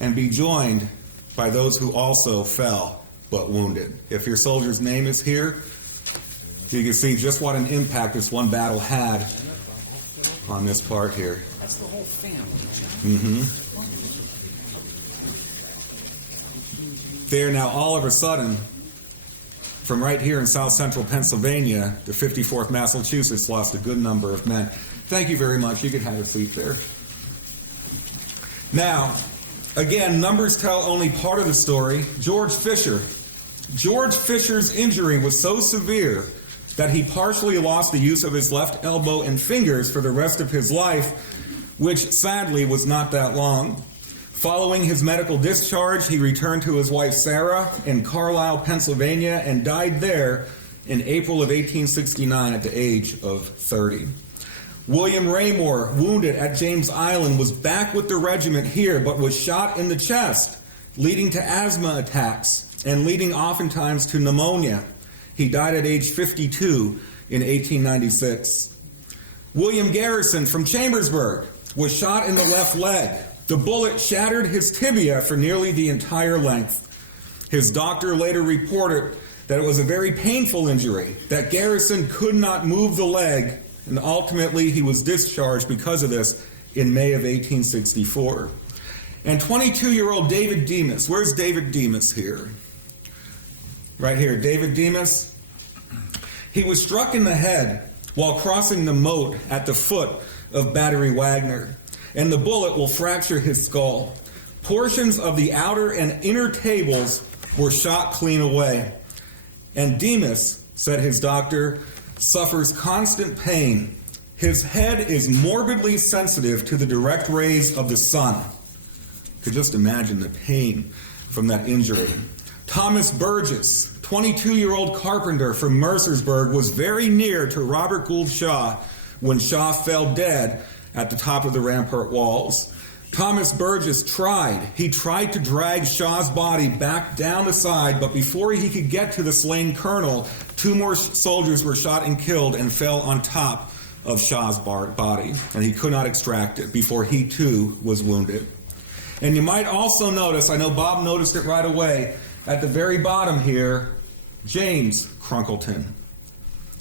and be joined by those who also fell but wounded. If your soldier's name is here, you can see just what an impact this one battle had on this part here. That's the whole family. There now, all of a sudden, from right here in South Central Pennsylvania, the 54th Massachusetts lost a good number of men. Thank you very much. You can have a seat there. Now, again, numbers tell only part of the story. George Fisher's injury was so severe that he partially lost the use of his left elbow and fingers for the rest of his life, which sadly was not that long. Following his medical discharge, he returned to his wife Sarah in Carlisle, Pennsylvania, and died there in April of 1869 at the age of 30. William Raymore, wounded at James Island, was back with the regiment here, but was shot in the chest, leading to asthma attacks and leading oftentimes to pneumonia. He died at age 52 in 1896. William Garrison from Chambersburg was shot in the left leg. The bullet shattered his tibia for nearly the entire length. His doctor later reported that it was a very painful injury, that Garrison could not move the leg, and ultimately he was discharged because of this in May of 1864. And 22-year-old David Dimas, where's David Dimas here? Right here, David Dimas. He was struck in the head while crossing the moat at the foot of Battery Wagner, and the bullet will fracture his skull. Portions of the outer and inner tables were shot clean away. And Dimas, said his doctor, suffers constant pain. His head is morbidly sensitive to the direct rays of the sun. You could just imagine the pain from that injury. Thomas Burgess, 22-year-old carpenter from Mercersburg, was very near to Robert Gould Shaw when Shaw fell dead at the top of the rampart walls. Thomas Burgess tried to drag Shaw's body back down the side, but before he could get to the slain colonel, two more soldiers were shot and killed and fell on top of Shaw's body, and he could not extract it before he too was wounded. And you might also notice, I know Bob noticed it right away, at the very bottom here, James Crunkleton.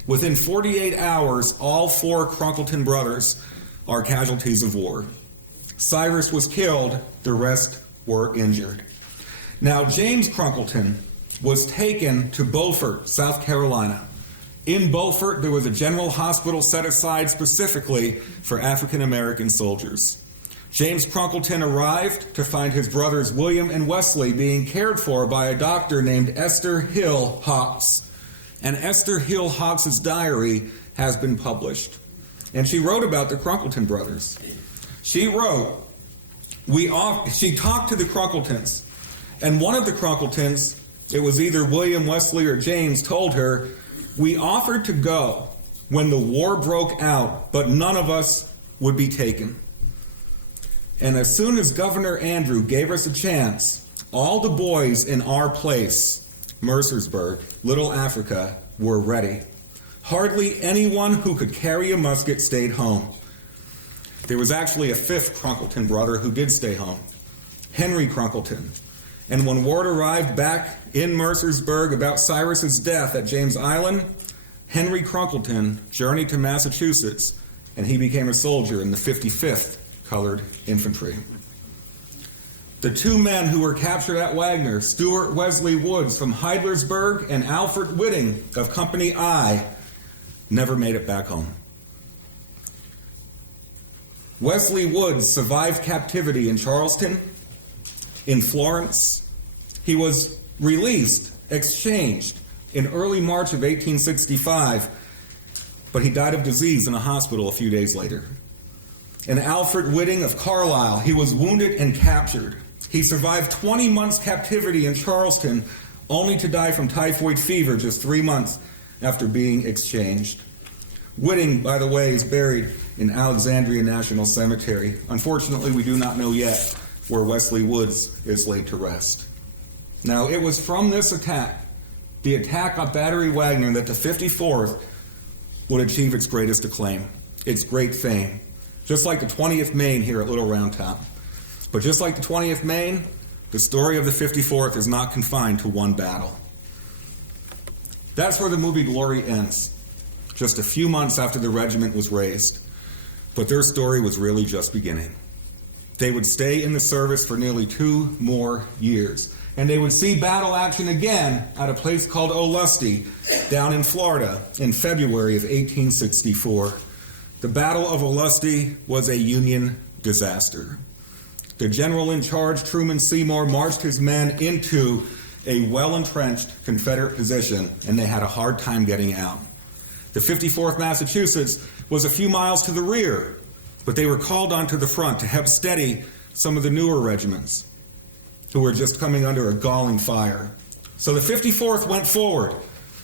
Within 48 hours, all four Crunkleton brothers are casualties of war. Cyrus was killed, the rest were injured. Now, James Crunkleton was taken to Beaufort, South Carolina. In Beaufort, there was a general hospital set aside specifically for African American soldiers. James Crunkleton arrived to find his brothers William and Wesley being cared for by a doctor named Esther Hill Hawks. And Esther Hill Hawks' diary has been published. And she wrote about the Crunkleton brothers. She wrote, she talked to the Crunkletons, and one of the Crunkletons, it was either William, Wesley, or James, told her, "We offered to go when the war broke out, but none of us would be taken. And as soon as Governor Andrew gave us a chance, all the boys in our place, Mercersburg, Little Africa, were ready. Hardly anyone who could carry a musket stayed home." There was actually a fifth Crunkleton brother who did stay home, Henry Crunkleton. And when word arrived back in Mercersburg about Cyrus's death at James Island, Henry Crunkleton journeyed to Massachusetts, and he became a soldier in the 55th Colored Infantry. The two men who were captured at Wagner, Stewart Wesley Woods from Heidlersburg and Alfred Whitting of Company I, never made it back home. Wesley Woods survived captivity in Charleston, in Florence. He was released, exchanged in early March of 1865, but he died of disease in a hospital a few days later. And Alfred Whitting of Carlisle, he was wounded and captured. He survived 20 months captivity in Charleston, only to die from typhoid fever just 3 months after being exchanged. Whitting, by the way, is buried in Alexandria National Cemetery. Unfortunately, we do not know yet where Wesley Woods is laid to rest. Now, it was from this attack, the attack on Battery Wagner, that the 54th would achieve its greatest acclaim, its great fame. Just like the 20th Maine here at Little Round Top. But just like the 20th Maine, the story of the 54th is not confined to one battle. That's where the movie Glory ends, just a few months after the regiment was raised. But their story was really just beginning. They would stay in the service for nearly 2 more years. And they would see battle action again at a place called Olustee down in Florida in February of 1864. The Battle of Olustee was a Union disaster. The general in charge, Truman Seymour, marched his men into a well-entrenched Confederate position, and they had a hard time getting out. The 54th Massachusetts was a few miles to the rear, but they were called onto the front to help steady some of the newer regiments who were just coming under a galling fire. So the 54th went forward,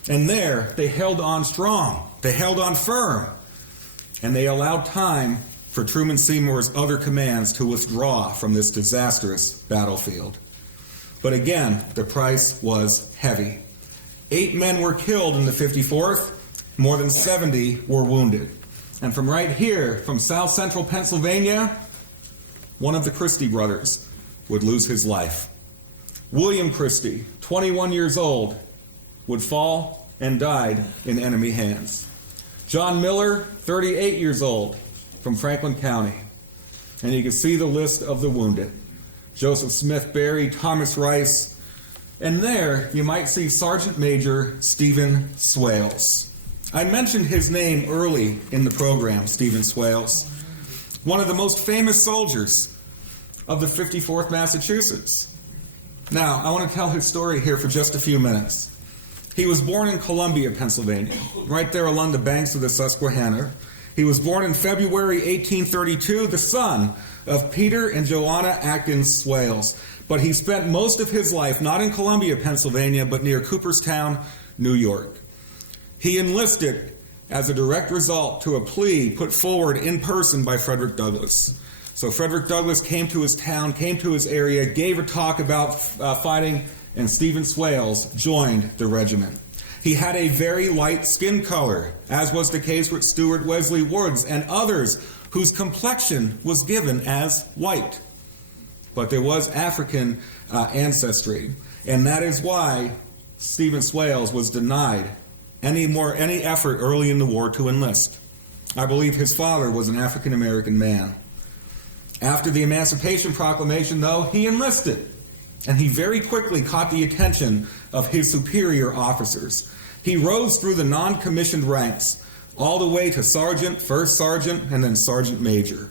and there they held on strong. They held on firm, and they allowed time for Truman Seymour's other commands to withdraw from this disastrous battlefield. But again, the price was heavy. 8 men were killed in the 54th, more than 70 were wounded. And from right here, from South Central Pennsylvania, one of the Christy brothers would lose his life. William Christy, 21 years old, would fall and died in enemy hands. John Miller, 38 years old, from Franklin County. And you can see the list of the wounded. Joseph Smith Berry, Thomas Rice, and there you might see Sergeant Major Stephen Swales. I mentioned his name early in the program, Stephen Swales, one of the most famous soldiers of the 54th Massachusetts. Now, I want to tell his story here for just a few minutes. He was born in Columbia, Pennsylvania, right there along the banks of the Susquehanna. He was born in February 1832, the son of Peter and Joanna Atkins Swales. But he spent most of his life not in Columbia, Pennsylvania, but near Cooperstown, New York. He enlisted as a direct result to a plea put forward in person by Frederick Douglass. So Frederick Douglass came to his town, came to his area, gave a talk about fighting, and Stephen Swales joined the regiment. He had a very light skin color, as was the case with Stewart Wesley Woods and others whose complexion was given as white. But there was African ancestry, and that is why Stephen Swales was denied any effort early in the war to enlist. I believe his father was an African American man. After the Emancipation Proclamation, though, he enlisted, and he very quickly caught the attention of his superior officers. He rose through the non-commissioned ranks, all the way to sergeant, first sergeant, and then sergeant major.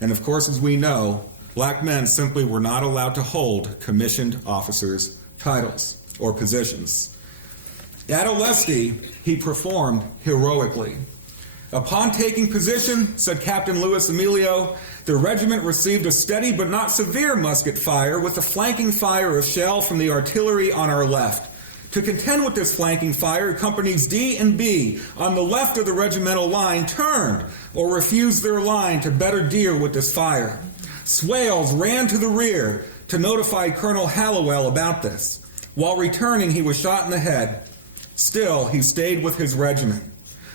And of course, as we know, black men simply were not allowed to hold commissioned officers' titles or positions. At Olustee, he performed heroically. Upon taking position, said Captain Louis Emilio, the regiment received a steady but not severe musket fire with a flanking fire of shell from the artillery on our left. To contend with this flanking fire, companies D and B on the left of the regimental line turned or refused their line to better deal with this fire. Swales ran to the rear to notify Colonel Hallowell about this. While returning, he was shot in the head. Still, he stayed with his regiment.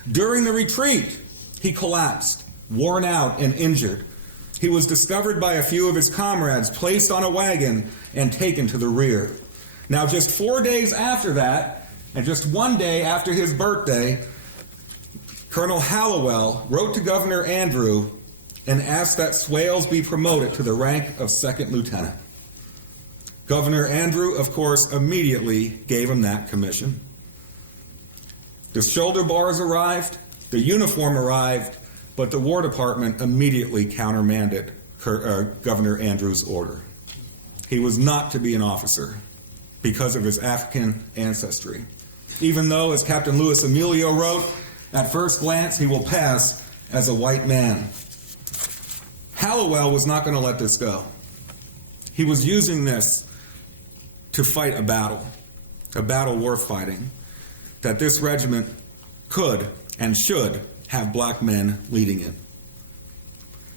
During the retreat, he collapsed, worn out and injured. He was discovered by a few of his comrades, placed on a wagon, and taken to the rear. Now, just 4 days after that, and just 1 day after his birthday, Colonel Hallowell wrote to Governor Andrew and asked that Swales be promoted to the rank of second lieutenant. Governor Andrew, of course, immediately gave him that commission. The shoulder bars arrived, the uniform arrived, but the War Department immediately countermanded Governor Andrew's order. He was not to be an officer because of his African ancestry. Even though, as Captain Louis Emilio wrote, at first glance he will pass as a white man. Hallowell was not going to let this go. He was using this to fight a battle worth fighting, that this regiment could and should have black men leading it.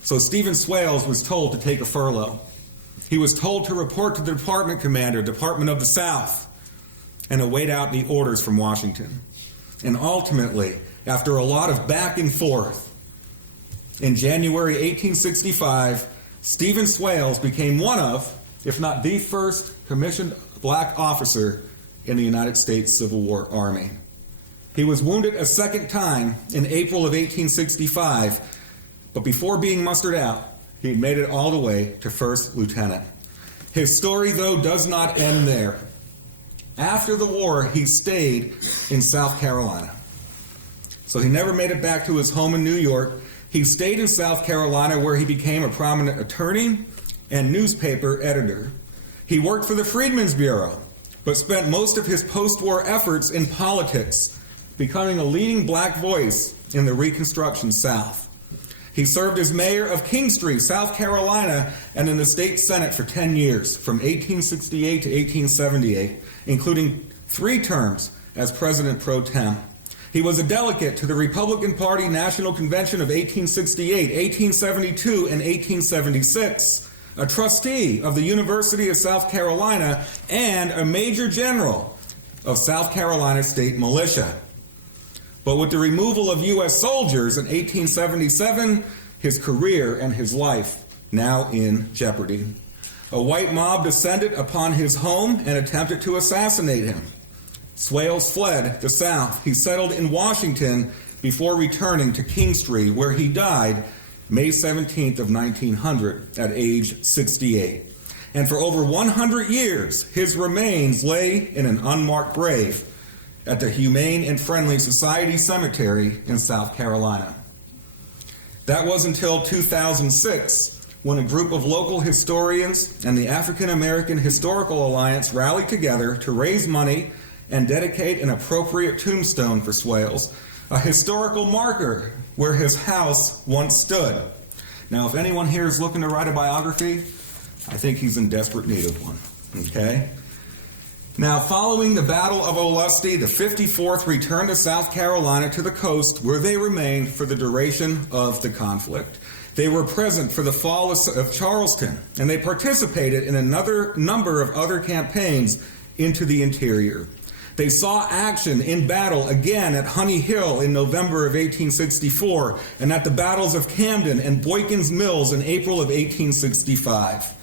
So Stephen Swales was told to take a furlough. He was told to report to the department commander, Department of the South, and await out the orders from Washington. And ultimately, after a lot of back and forth, in January 1865, Stephen Swales became one of, if not the first, commissioned black officer in the United States Civil War Army. He was wounded a second time in April of 1865, but before being mustered out, he had made it all the way to first lieutenant. His story, though, does not end there. After the war, he stayed in South Carolina. So he never made it back to his home in New York. He stayed in South Carolina, where he became a prominent attorney and newspaper editor. He worked for the Freedmen's Bureau, but spent most of his post-war efforts in politics, becoming a leading black voice in the Reconstruction South. He served as mayor of Kingstree, South Carolina, and in the state senate for 10 years, from 1868 to 1878, including 3 terms as president pro tem. He was a delegate to the Republican Party National Convention of 1868, 1872, and 1876, a trustee of the University of South Carolina, and a major general of South Carolina State Militia. But with the removal of U.S. soldiers in 1877, his career and his life now in jeopardy. A white mob descended upon his home and attempted to assassinate him. Swales fled the South. He settled in Washington before returning to Kingstree, where he died May 17th of 1900 at age 68. And for over 100 years, his remains lay in an unmarked grave at the Humane and Friendly Society Cemetery in South Carolina. That was until 2006, when a group of local historians and the African American Historical Alliance rallied together to raise money and dedicate an appropriate tombstone for Swales, a historical marker where his house once stood. Now, if anyone here is looking to write a biography, I think he's in desperate need of one, okay? Now, following the Battle of Olustee, the 54th returned to South Carolina to the coast, where they remained for the duration of the conflict. They were present for the fall of Charleston, and they participated in another number of other campaigns into the interior. They saw action in battle again at Honey Hill in November of 1864, and at the battles of Camden and Boykins Mills in April of 1865.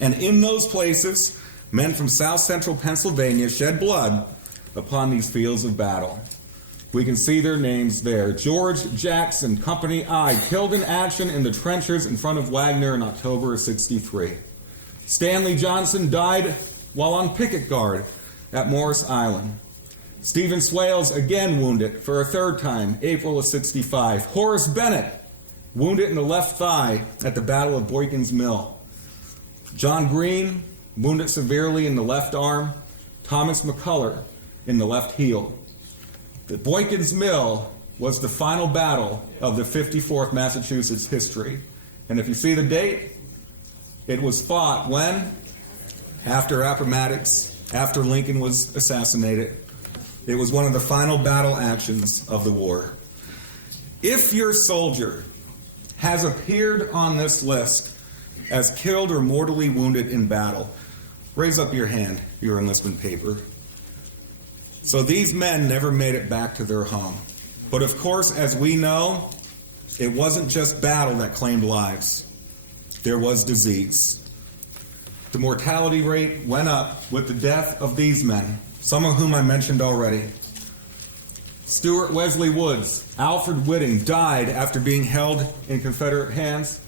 And in those places, men from South Central Pennsylvania shed blood upon these fields of battle. We can see their names there. George Jackson, Company I, killed in action in the trenches in front of Wagner in October of 63. Stanley Johnson died while on picket guard at Morris Island. Stephen Swales again wounded for a third time, April of 65. Horace Bennett wounded in the left thigh at the Battle of Boykins Mill. John Green, wounded severely in the left arm. Thomas McCullough in the left heel. The Boykins Mill was the final battle of the 54th Massachusetts history. And if you see the date, it was fought when? After Appomattox, after Lincoln was assassinated. It was one of the final battle actions of the war. If your soldier has appeared on this list as killed or mortally wounded in battle, raise up your hand, your enlistment paper. So these men never made it back to their home. But of course, as we know, it wasn't just battle that claimed lives. There was disease. The mortality rate went up with the death of these men, some of whom I mentioned already. Stewart Wesley Woods, Alfred Whitting died after being held in Confederate hands.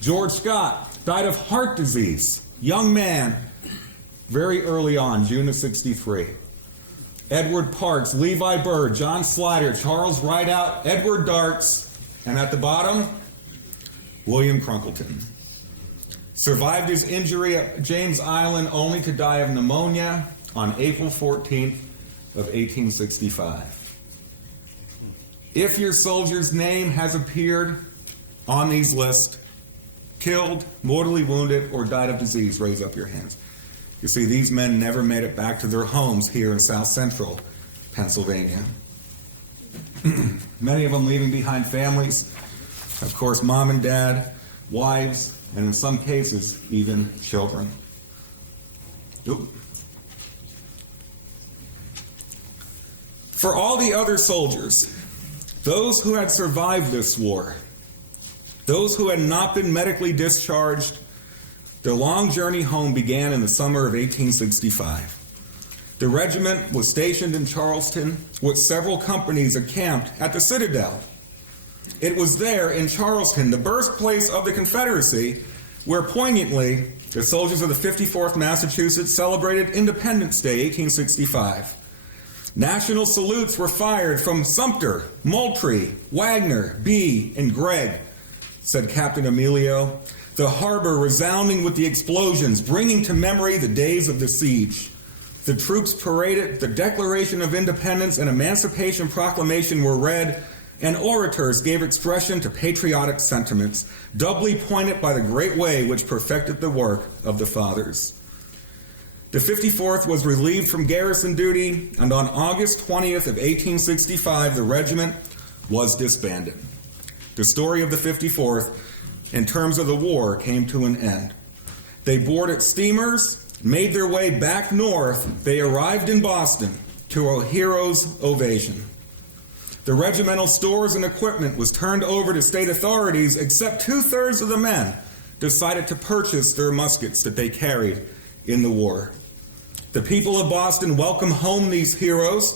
George Scott died of heart disease, young man, very early on, June of '63. Edward Parks, Levi Byrd, John Slider, Charles Rideout, Edward Darts, and at the bottom, William Crunkleton. Survived his injury at James Island only to die of pneumonia on April 14th of 1865. If your soldier's name has appeared on these lists, killed, mortally wounded, or died of disease, raise up your hands. You see, these men never made it back to their homes here in South Central Pennsylvania. Many of them leaving behind families, of course, mom and dad, wives, and in some cases, even children. Oop. For all the other soldiers, those who had survived this war, those who had not been medically discharged, their long journey home began in the summer of 1865. The regiment was stationed in Charleston with several companies encamped at the Citadel. It was there in Charleston, the birthplace of the Confederacy, where poignantly the soldiers of the 54th Massachusetts celebrated Independence Day, 1865. National salutes were fired from Sumter, Moultrie, Wagner, Bee, and Gregg, said Captain Emilio, the harbor resounding with the explosions, bringing to memory the days of the siege. The troops paraded, the Declaration of Independence and Emancipation Proclamation were read, and orators gave expression to patriotic sentiments, doubly pointed by the great way which perfected the work of the fathers. The 54th was relieved from garrison duty, and on August 20th of 1865, the regiment was disbanded. The story of the 54th, in terms of the war, came to an end. They boarded steamers, made their way back north. They arrived in Boston to a hero's ovation. The regimental stores and equipment was turned over to state authorities, except 2/3 of the men decided to purchase their muskets that they carried in the war. The people of Boston welcomed home these heroes.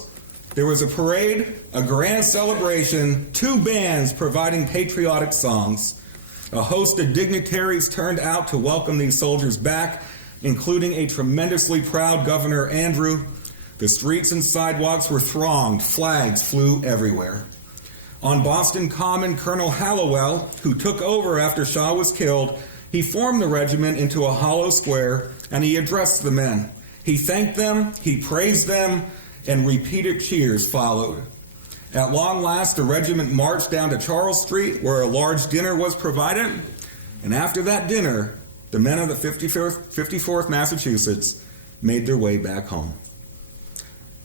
There was a parade, a grand celebration, 2 bands providing patriotic songs. A host of dignitaries turned out to welcome these soldiers back, including a tremendously proud Governor Andrew. The streets and sidewalks were thronged. Flags flew everywhere. On Boston Common, Colonel Hallowell, who took over after Shaw was killed, he formed the regiment into a hollow square, and he addressed the men. He thanked them, he praised them, and repeated cheers followed. At long last, the regiment marched down to Charles Street, where a large dinner was provided, and after that dinner, the men of the 54th Massachusetts made their way back home.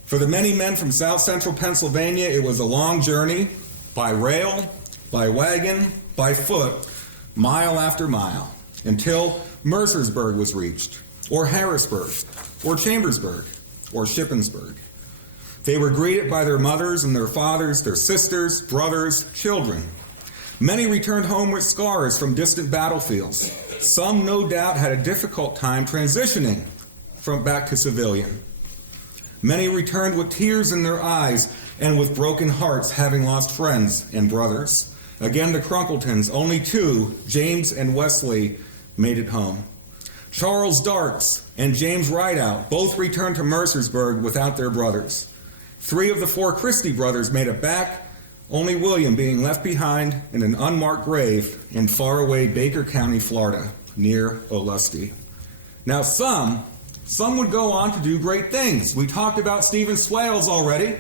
For the many men from South Central Pennsylvania, it was a long journey, by rail, by wagon, by foot, mile after mile, until Mercersburg was reached, or Harrisburg, or Chambersburg, or Shippensburg. They were greeted by their mothers and their fathers, their sisters, brothers, children. Many returned home with scars from distant battlefields. Some, no doubt, had a difficult time transitioning from back to civilian. Many returned with tears in their eyes and with broken hearts, having lost friends and brothers. Again, the Crunkletons, only 2, James and Wesley, made it home. Charles Darks and James Rideout both returned to Mercersburg without their brothers. 3 of the 4 Christy brothers made it back, only William being left behind in an unmarked grave in faraway Baker County, Florida, near Olustee. Now some would go on to do great things. We talked about Stephen Swales already,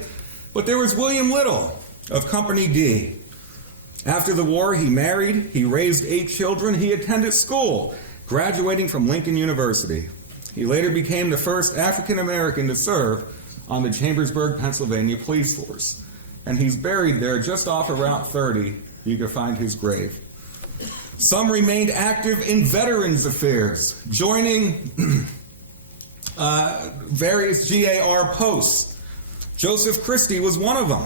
but there was William Little of Company D. After the war, he married, he raised 8 children, he attended school, graduating from Lincoln University. He later became the first African American to serve on the Chambersburg, Pennsylvania police force. And he's buried there just off of Route 30. You can find his grave. Some remained active in veterans affairs, joining various GAR posts. Joseph Christy was one of them.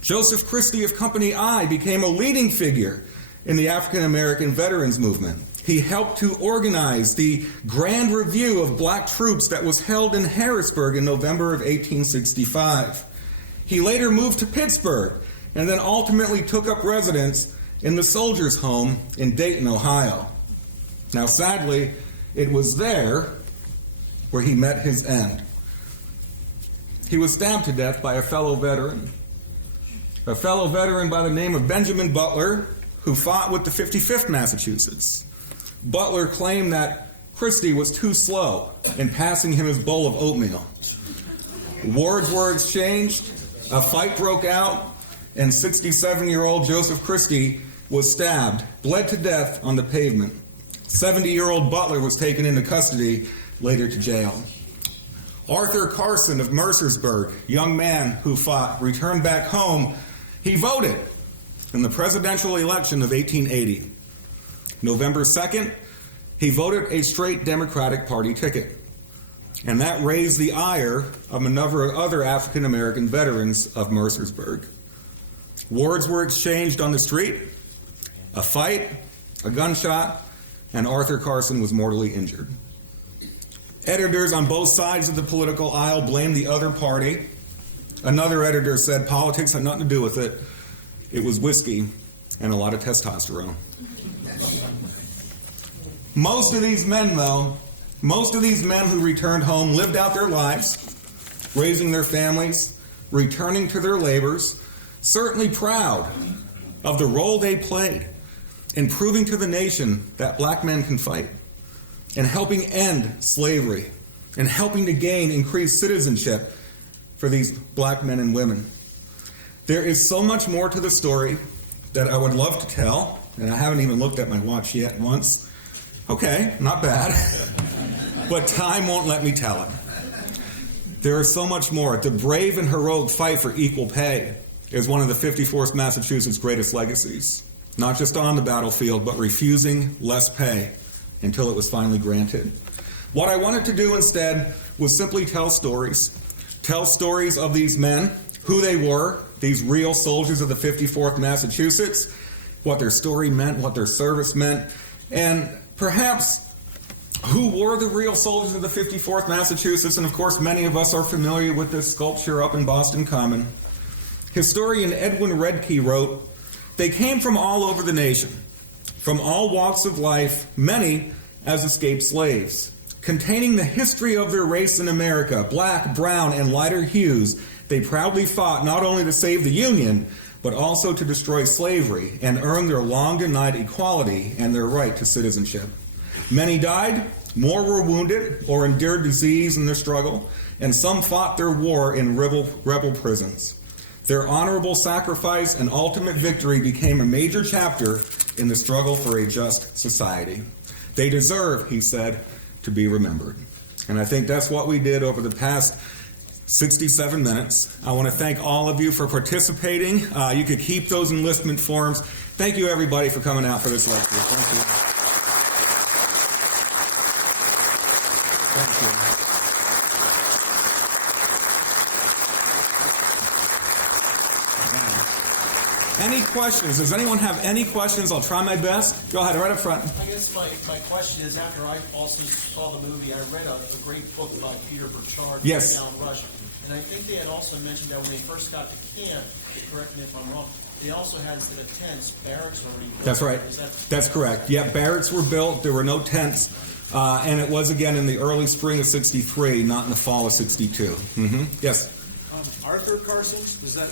Joseph Christy of Company I became a leading figure in the African American veterans movement. He helped to organize the Grand Review of Black Troops that was held in Harrisburg in November of 1865. He later moved to Pittsburgh and then ultimately took up residence in the Soldiers' Home in Dayton, Ohio. Now, sadly, it was there where he met his end. He was stabbed to death by a fellow veteran by the name of Benjamin Butler, who fought with the 55th Massachusetts. Butler claimed that Christy was too slow in passing him his bowl of oatmeal. Words were exchanged, a fight broke out, and 67-year-old Joseph Christy was stabbed, bled to death on the pavement. 70-year-old Butler was taken into custody, later to jail. Arthur Carson of Mercersburg, young man who fought, returned back home. He voted in the presidential election of 1880. November 2nd, he voted a straight Democratic Party ticket. And that raised the ire of a number of other African American veterans of Mercersburg. Words were exchanged on the street, a fight, a gunshot, and Arthur Carson was mortally injured. Editors on both sides of the political aisle blamed the other party. Another editor said politics had nothing to do with it. It was whiskey and a lot of testosterone. Most of these men who returned home lived out their lives, raising their families, returning to their labors, certainly proud of the role they played in proving to the nation that black men can fight, and helping end slavery, and helping to gain increased citizenship for these black men and women. There is so much more to the story that I would love to tell, and I haven't even looked at my watch yet once. Okay, not bad. But time won't let me tell it. There is so much more. The brave and heroic fight for equal pay is one of the 54th Massachusetts' greatest legacies. Not just on the battlefield, but refusing less pay until it was finally granted. What I wanted to do instead was simply tell stories. Tell stories of these men, who they were, these real soldiers of the 54th Massachusetts, what their story meant, what their service meant, and perhaps who were the real soldiers of the 54th Massachusetts. And of course, many of us are familiar with this sculpture up in Boston Common. Historian Edwin Redkey wrote, "They came from all over the nation, from all walks of life, many as escaped slaves. Containing the history of their race in America, black, brown, and lighter hues, they proudly fought not only to save the Union, but also to destroy slavery and earn their long-denied equality and their right to citizenship. Many died, more were wounded or endured disease in their struggle, and some fought their war in rebel prisons. Their honorable sacrifice and ultimate victory became a major chapter in the struggle for a just society. They deserve," he said, "to be remembered." And I think that's what we did over the past 67 minutes. I want to thank all of you for participating. You could keep those enlistment forms. Thank you, everybody, for coming out for this lecture. Thank you. Thank you. Any questions? Does anyone have any questions? I'll try my best. Go ahead, right up front. I guess my question is, after I also saw the movie, I read a great book by Peter Burchard, Yes. Down Rush. And I think they had also mentioned that when they first got to camp, correct me if I'm wrong, they also had the tents, barracks already built. That's right. That's correct. Yeah, barracks were built. There were no tents. And it was, again, in the early spring of 63, not in the fall of 62. Yes? Arthur Carson, was that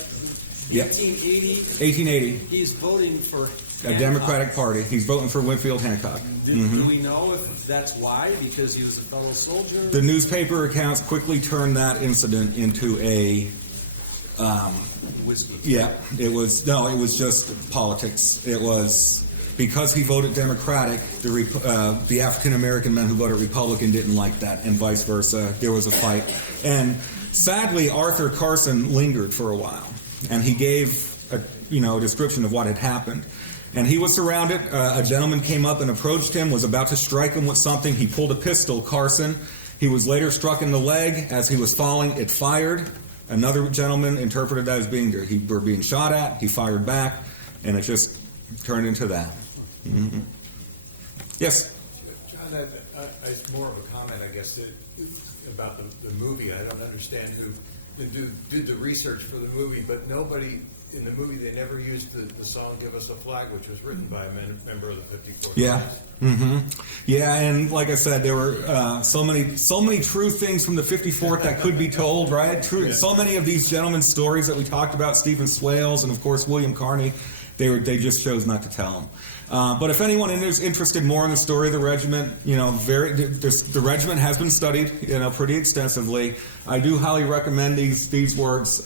Yep. 1880. 1880, He's voting for a Hancock. Democratic Party. He's voting for Winfield Hancock. Do we know if that's why? Because he was a fellow soldier? The newspaper accounts quickly turned that incident into a Whiskey. yeah. It was just politics. It was because he voted Democratic. The African American men who voted Republican didn't like that, and vice versa. There was a fight, and sadly, Arthur Carson lingered for a while, and he gave a description of what had happened. And he was surrounded. A gentleman came up and approached him, was about to strike him with something. He pulled a pistol, Carson. He was later struck in the leg. As he was falling, it fired. Another gentleman interpreted that as being shot at. He fired back, and it just turned into that. Mm-hmm. Yes? John, it's more of a comment, I guess, about the movie. I don't understand who did the research for the movie, but nobody in the movie, they never used the song "Give Us a Flag," which was written by a member of the 54th. Yeah. Mm-hmm. Yeah, and like I said, there were so many true things from the 54th that could be told, right? True. So many of these gentlemen's stories that we talked about, Stephen Swales and of course William Carney, they just chose not to tell them. But if anyone is interested more in the story of the regiment, the regiment has been studied, pretty extensively. I do highly recommend these works.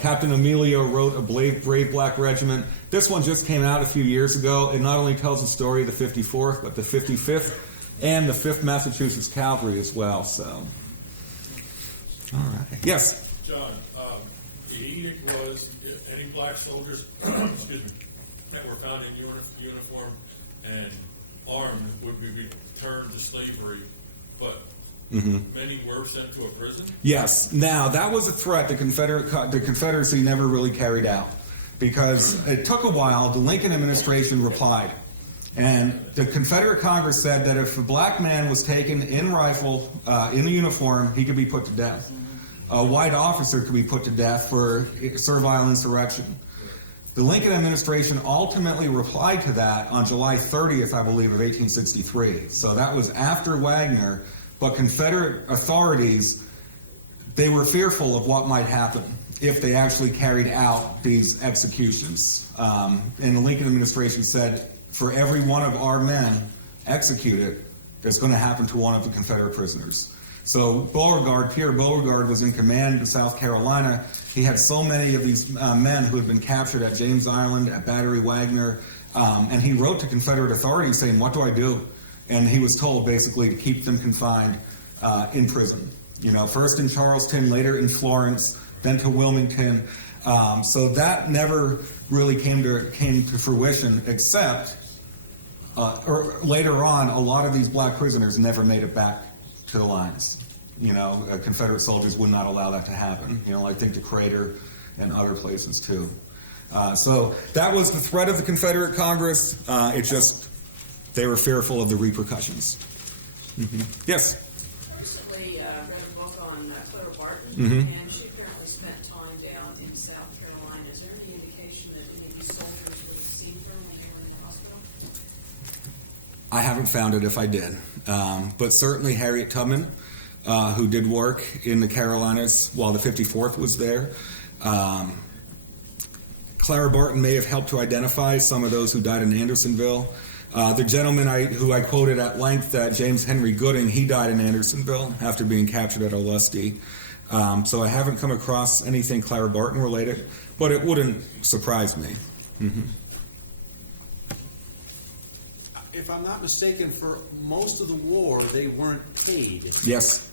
Captain Emilio wrote A Brave Black Regiment. This one just came out a few years ago. It not only tells the story of the 54th, but the 55th and the 5th Massachusetts Cavalry as well. So, all right. Yes. John, the edict was any black soldiers, excuse me, that were found in uniform and armed would be returned to slavery, but many were sent to a prison? Yes. Now, that was a threat the Confederacy never really carried out because it took a while. The Lincoln administration replied. And the Confederate Congress said that if a black man was taken in rifle, in a uniform, he could be put to death. A white officer could be put to death for servile insurrection. The Lincoln administration ultimately replied to that on July 30th, I believe, of 1863. So that was after Wagner, but Confederate authorities, they were fearful of what might happen if they actually carried out these executions. And the Lincoln administration said, for every one of our men executed, it's going to happen to one of the Confederate prisoners. So Pierre Beauregard was in command in South Carolina. He had so many of these men who had been captured at James Island, at Battery Wagner, and he wrote to Confederate authorities saying, what do I do? And he was told basically to keep them confined in prison. First in Charleston, later in Florence, then to Wilmington. So that never really came to fruition, except or later on, a lot of these black prisoners never made it back to the lines. Confederate soldiers would not allow that to happen. I think the Crater and other places too. So that was the threat of the Confederate Congress. They were fearful of the repercussions. Mm-hmm. Yes? Recently read a book on Clara Barton, and she apparently spent time down in South Carolina. Is there any indication that any of these soldiers would have seen her when they were in the hospital? I haven't found it if I did. But certainly Harriet Tubman, who did work in the Carolinas while the 54th was there. Clara Barton may have helped to identify some of those who died in Andersonville. The gentleman who I quoted at length, James Henry Gooding, he died in Andersonville after being captured at Olustee. So I haven't come across anything Clara Barton related, but it wouldn't surprise me. Mm-hmm. If I'm not mistaken, for most of the war, they weren't paid. Yes.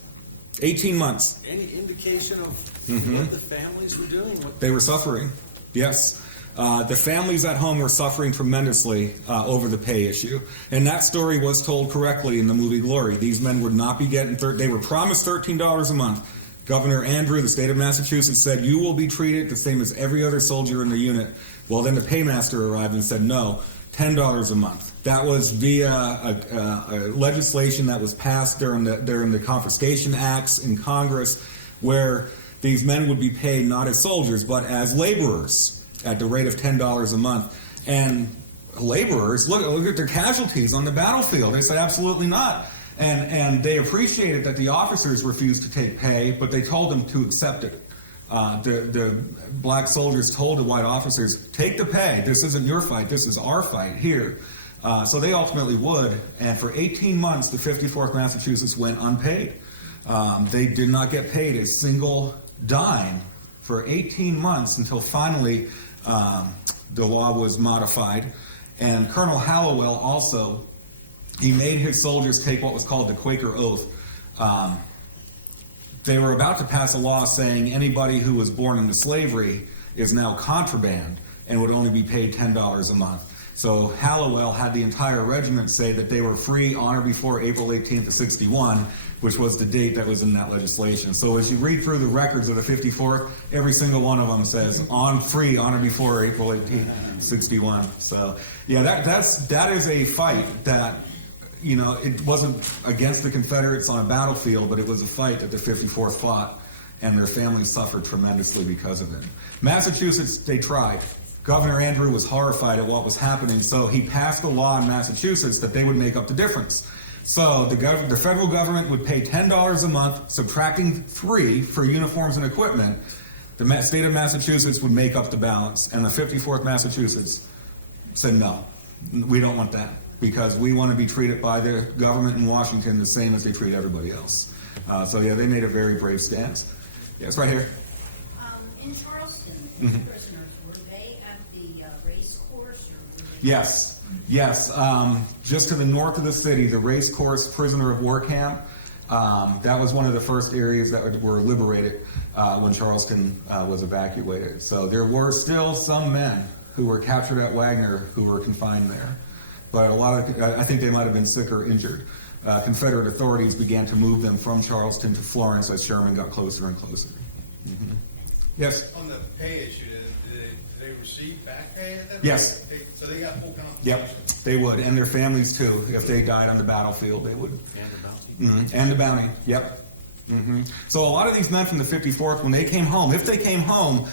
18 months. Any indication of what the families were doing? They were suffering. Yes. The families at home were suffering tremendously over the pay issue. And that story was told correctly in the movie Glory. These men would not be getting, they were promised $13 a month. Governor Andrew, the state of Massachusetts, said, you will be treated the same as every other soldier in the unit. Well, then the paymaster arrived and said, no, $10 a month. That was via a legislation that was passed during the Confiscation Acts in Congress, where these men would be paid not as soldiers, but as laborers at the rate of $10 a month. And laborers, look at their casualties on the battlefield. They said, absolutely not. And they appreciated that the officers refused to take pay, but they told them to accept it. The black soldiers told the white officers, take the pay. This isn't your fight. This is our fight here. So they ultimately would. And for 18 months, the 54th Massachusetts went unpaid. They did not get paid a single dime for 18 months until finally the law was modified. And Colonel Hallowell also, he made his soldiers take what was called the Quaker Oath. They were about to pass a law saying anybody who was born into slavery is now contraband and would only be paid $10 a month. So Hallowell had the entire regiment say that they were free on or before April 18th of 61, which was the date that was in that legislation. So as you read through the records of the 54th, every single one of them says free on or before April 18th, 61. So yeah, that is a fight that, you know, it wasn't against the Confederates on a battlefield, but it was a fight that the 54th fought, and their families suffered tremendously because of it. Massachusetts, they tried. Governor Andrew was horrified at what was happening, so he passed a law in Massachusetts that they would make up the difference. So the federal government would pay $10 a month, subtracting $3 for uniforms and equipment. The state of Massachusetts would make up the balance, and the 54th Massachusetts said no, we don't want that, because we want to be treated by the government in Washington the same as they treat everybody else. So yeah, they made a very brave stance. Yes, right here. In Charleston, prisoners, were they at the Racecourse? Yes. Just to the north of the city, the Racecourse prisoner of war camp. That was one of the first areas that were liberated when Charleston was evacuated. So there were still some men who were captured at Wagner who were confined there. But I think they might have been sick or injured. Confederate authorities began to move them from Charleston to Florence as Sherman got closer and closer. Mm-hmm. Yes? On the pay issue, did they receive back pay at that Yes. point? So they got full compensation? Yep, they would, and their families too. If they died on the battlefield, they would. And the bounty. And the bounty, yep. So a lot of these men from the 54th, when they came home, if they came home,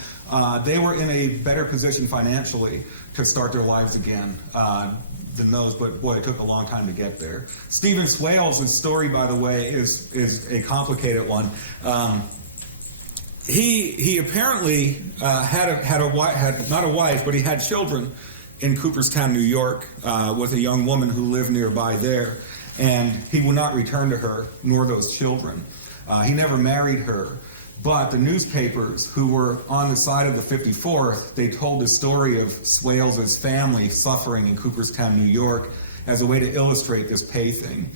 they were in a better position financially to start their lives again than those, but boy, it took a long time to get there. Stephen Swales' story, by the way, is a complicated one. He apparently had not a wife, but he had children in Cooperstown, New York, with a young woman who lived nearby there, and he would not return to her, nor those children. He never married her, but the newspapers who were on the side of the 54th, they told the story of Swales' family suffering in Cooperstown, New York, as a way to illustrate this pay thing.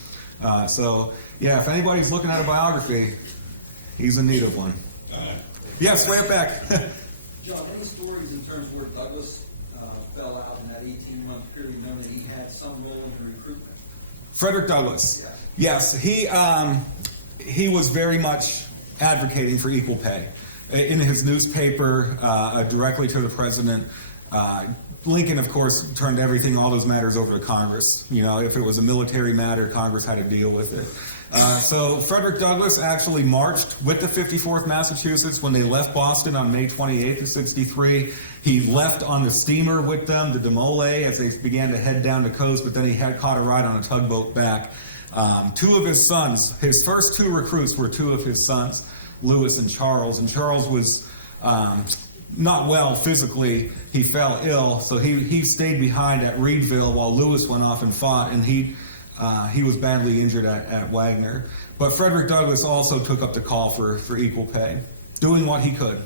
So, yeah, if anybody's looking at a biography, he's in need of one. Yes, way up back. John, any stories in terms of where Douglas fell out in that 18-month period, knowing that he had some role in the recruitment? Frederick Douglass. Yeah. Yes, he was very much advocating for equal pay. In his newspaper, directly to the president, Lincoln, of course, turned everything, all those matters over to Congress. You know, if it was a military matter, Congress had to deal with it. So Frederick Douglass actually marched with the 54th Massachusetts when they left Boston on May 28th of 63. He left on the steamer with them, the Demole, as they began to head down the coast, but then he had caught a ride on a tugboat back. Two of his sons, his first two recruits were two of his sons, Lewis and Charles was not well physically. He fell ill, so he stayed behind at Reedville while Lewis went off and fought, and he was badly injured at Wagner. But Frederick Douglass also took up the call for equal pay, doing what he could.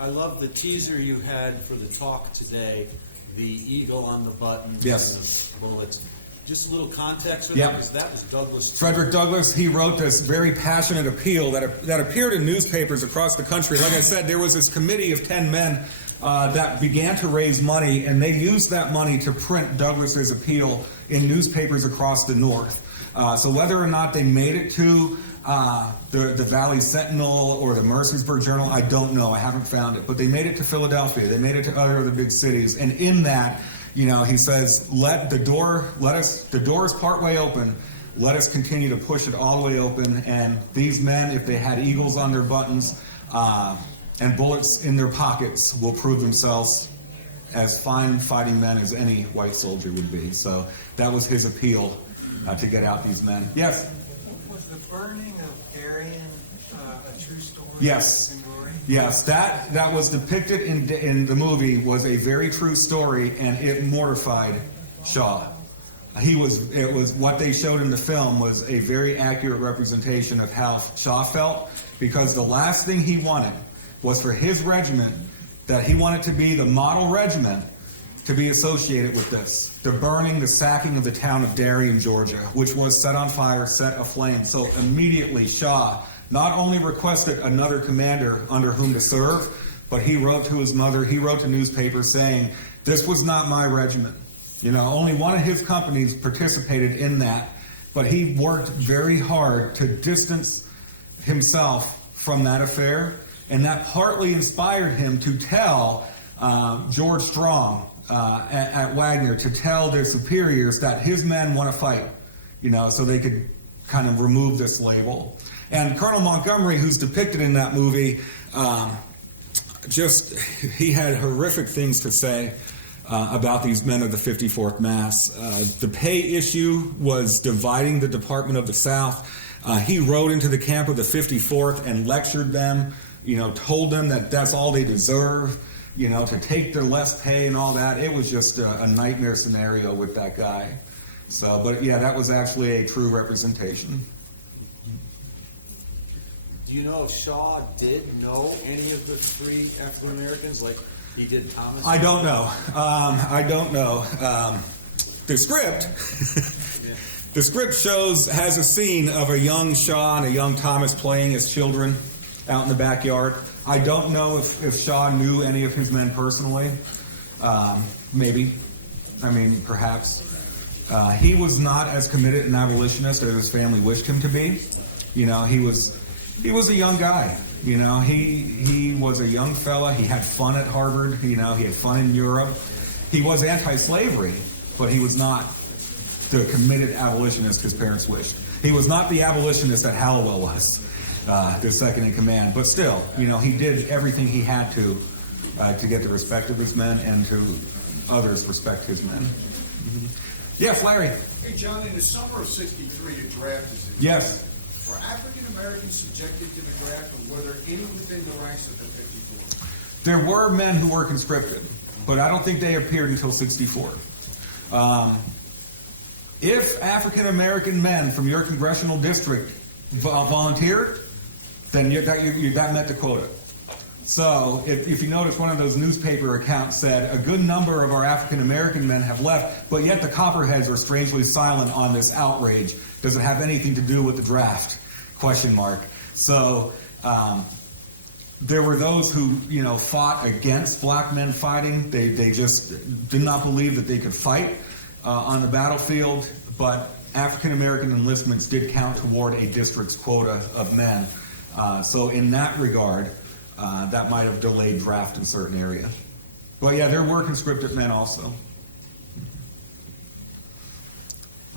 I love the teaser you had for the talk today, the eagle on the buttons Yes. and the bullets. Just a little context for Yep. that, because that was Douglas. Frederick Douglass, he wrote this very passionate appeal that appeared in newspapers across the country. Like I said, there was this committee of 10 men that began to raise money, and they used that money to print Douglass's appeal in newspapers across the North. So whether or not they made it to the Valley Sentinel or the Mercersburg Journal, I don't know. I haven't found it. But they made it to Philadelphia. They made it to other of the big cities. And in that, you know, he says, the door is partway open. Let us continue to push it all the way open. And these men, if they had eagles on their buttons and bullets in their pockets, will prove themselves as fine fighting men as any white soldier would be. So that was his appeal to get out these men. Yes? Was the burning of Darien a true story? Yes. Yes, that was depicted in the movie was a very true story, and it mortified Shaw. It was what they showed in the film was a very accurate representation of how Shaw felt, because the last thing he wanted was for his regiment, that he wanted to be the model regiment, to be associated with this. The burning, the sacking of the town of Darien, Georgia, which was set on fire, set aflame. So immediately Shaw not only requested another commander under whom to serve, but he wrote to his mother, he wrote to newspapers saying, this was not my regiment. Only one of his companies participated in that, but he worked very hard to distance himself from that affair, and that partly inspired him to tell George Strong at Wagner, to tell their superiors that his men want to fight, so they could kind of remove this label. And Colonel Montgomery, who's depicted in that movie, he had horrific things to say about these men of the 54th Mass. The pay issue was dividing the Department of the South. He rode into the camp of the 54th and lectured them, told them that that's all they deserve, to take their less pay and all that. It was just a nightmare scenario with that guy. So, but yeah, that was actually a true representation. Do you know if Shaw did know any of the three African Americans, like he did Thomas? I don't know. The script, has a scene of a young Shaw and a young Thomas playing as children out in the backyard. I don't know if Shaw knew any of his men personally. Maybe. Perhaps. He was not as committed an abolitionist as his family wished him to be. He was a young guy. He was a young fella. He had fun at Harvard. He had fun in Europe. He was anti-slavery, but he was not the committed abolitionist his parents wished. He was not the abolitionist that Hallowell was, the second in command. But still, he did everything he had to get the respect of his men and to others respect his men. Mm-hmm. Yes, Larry. Hey, John, in the summer of '63, the draft is in. Yes. Were African Americans subjected to the draft, or were there any within the ranks of the 54? There were men who were conscripted, but I don't think they appeared until '64. If African American men from your congressional district volunteered, then that met the quota. So if you notice, one of those newspaper accounts said a good number of our African American men have left, but yet the Copperheads are strangely silent on this outrage. Does it have anything to do with the draft? ? So there were those who fought against black men fighting. They just did not believe that they could fight on the battlefield. But African American enlistments did count toward a district's quota of men. So in that regard, that might have delayed draft in certain areas. But yeah, there were conscripted men also.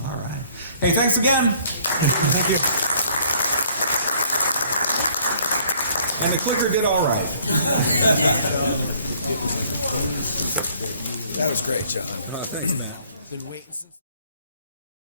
All right. Hey, thanks again. Thank you. And the clicker did all right. That was great, John. Thanks, Matt. Been waiting since.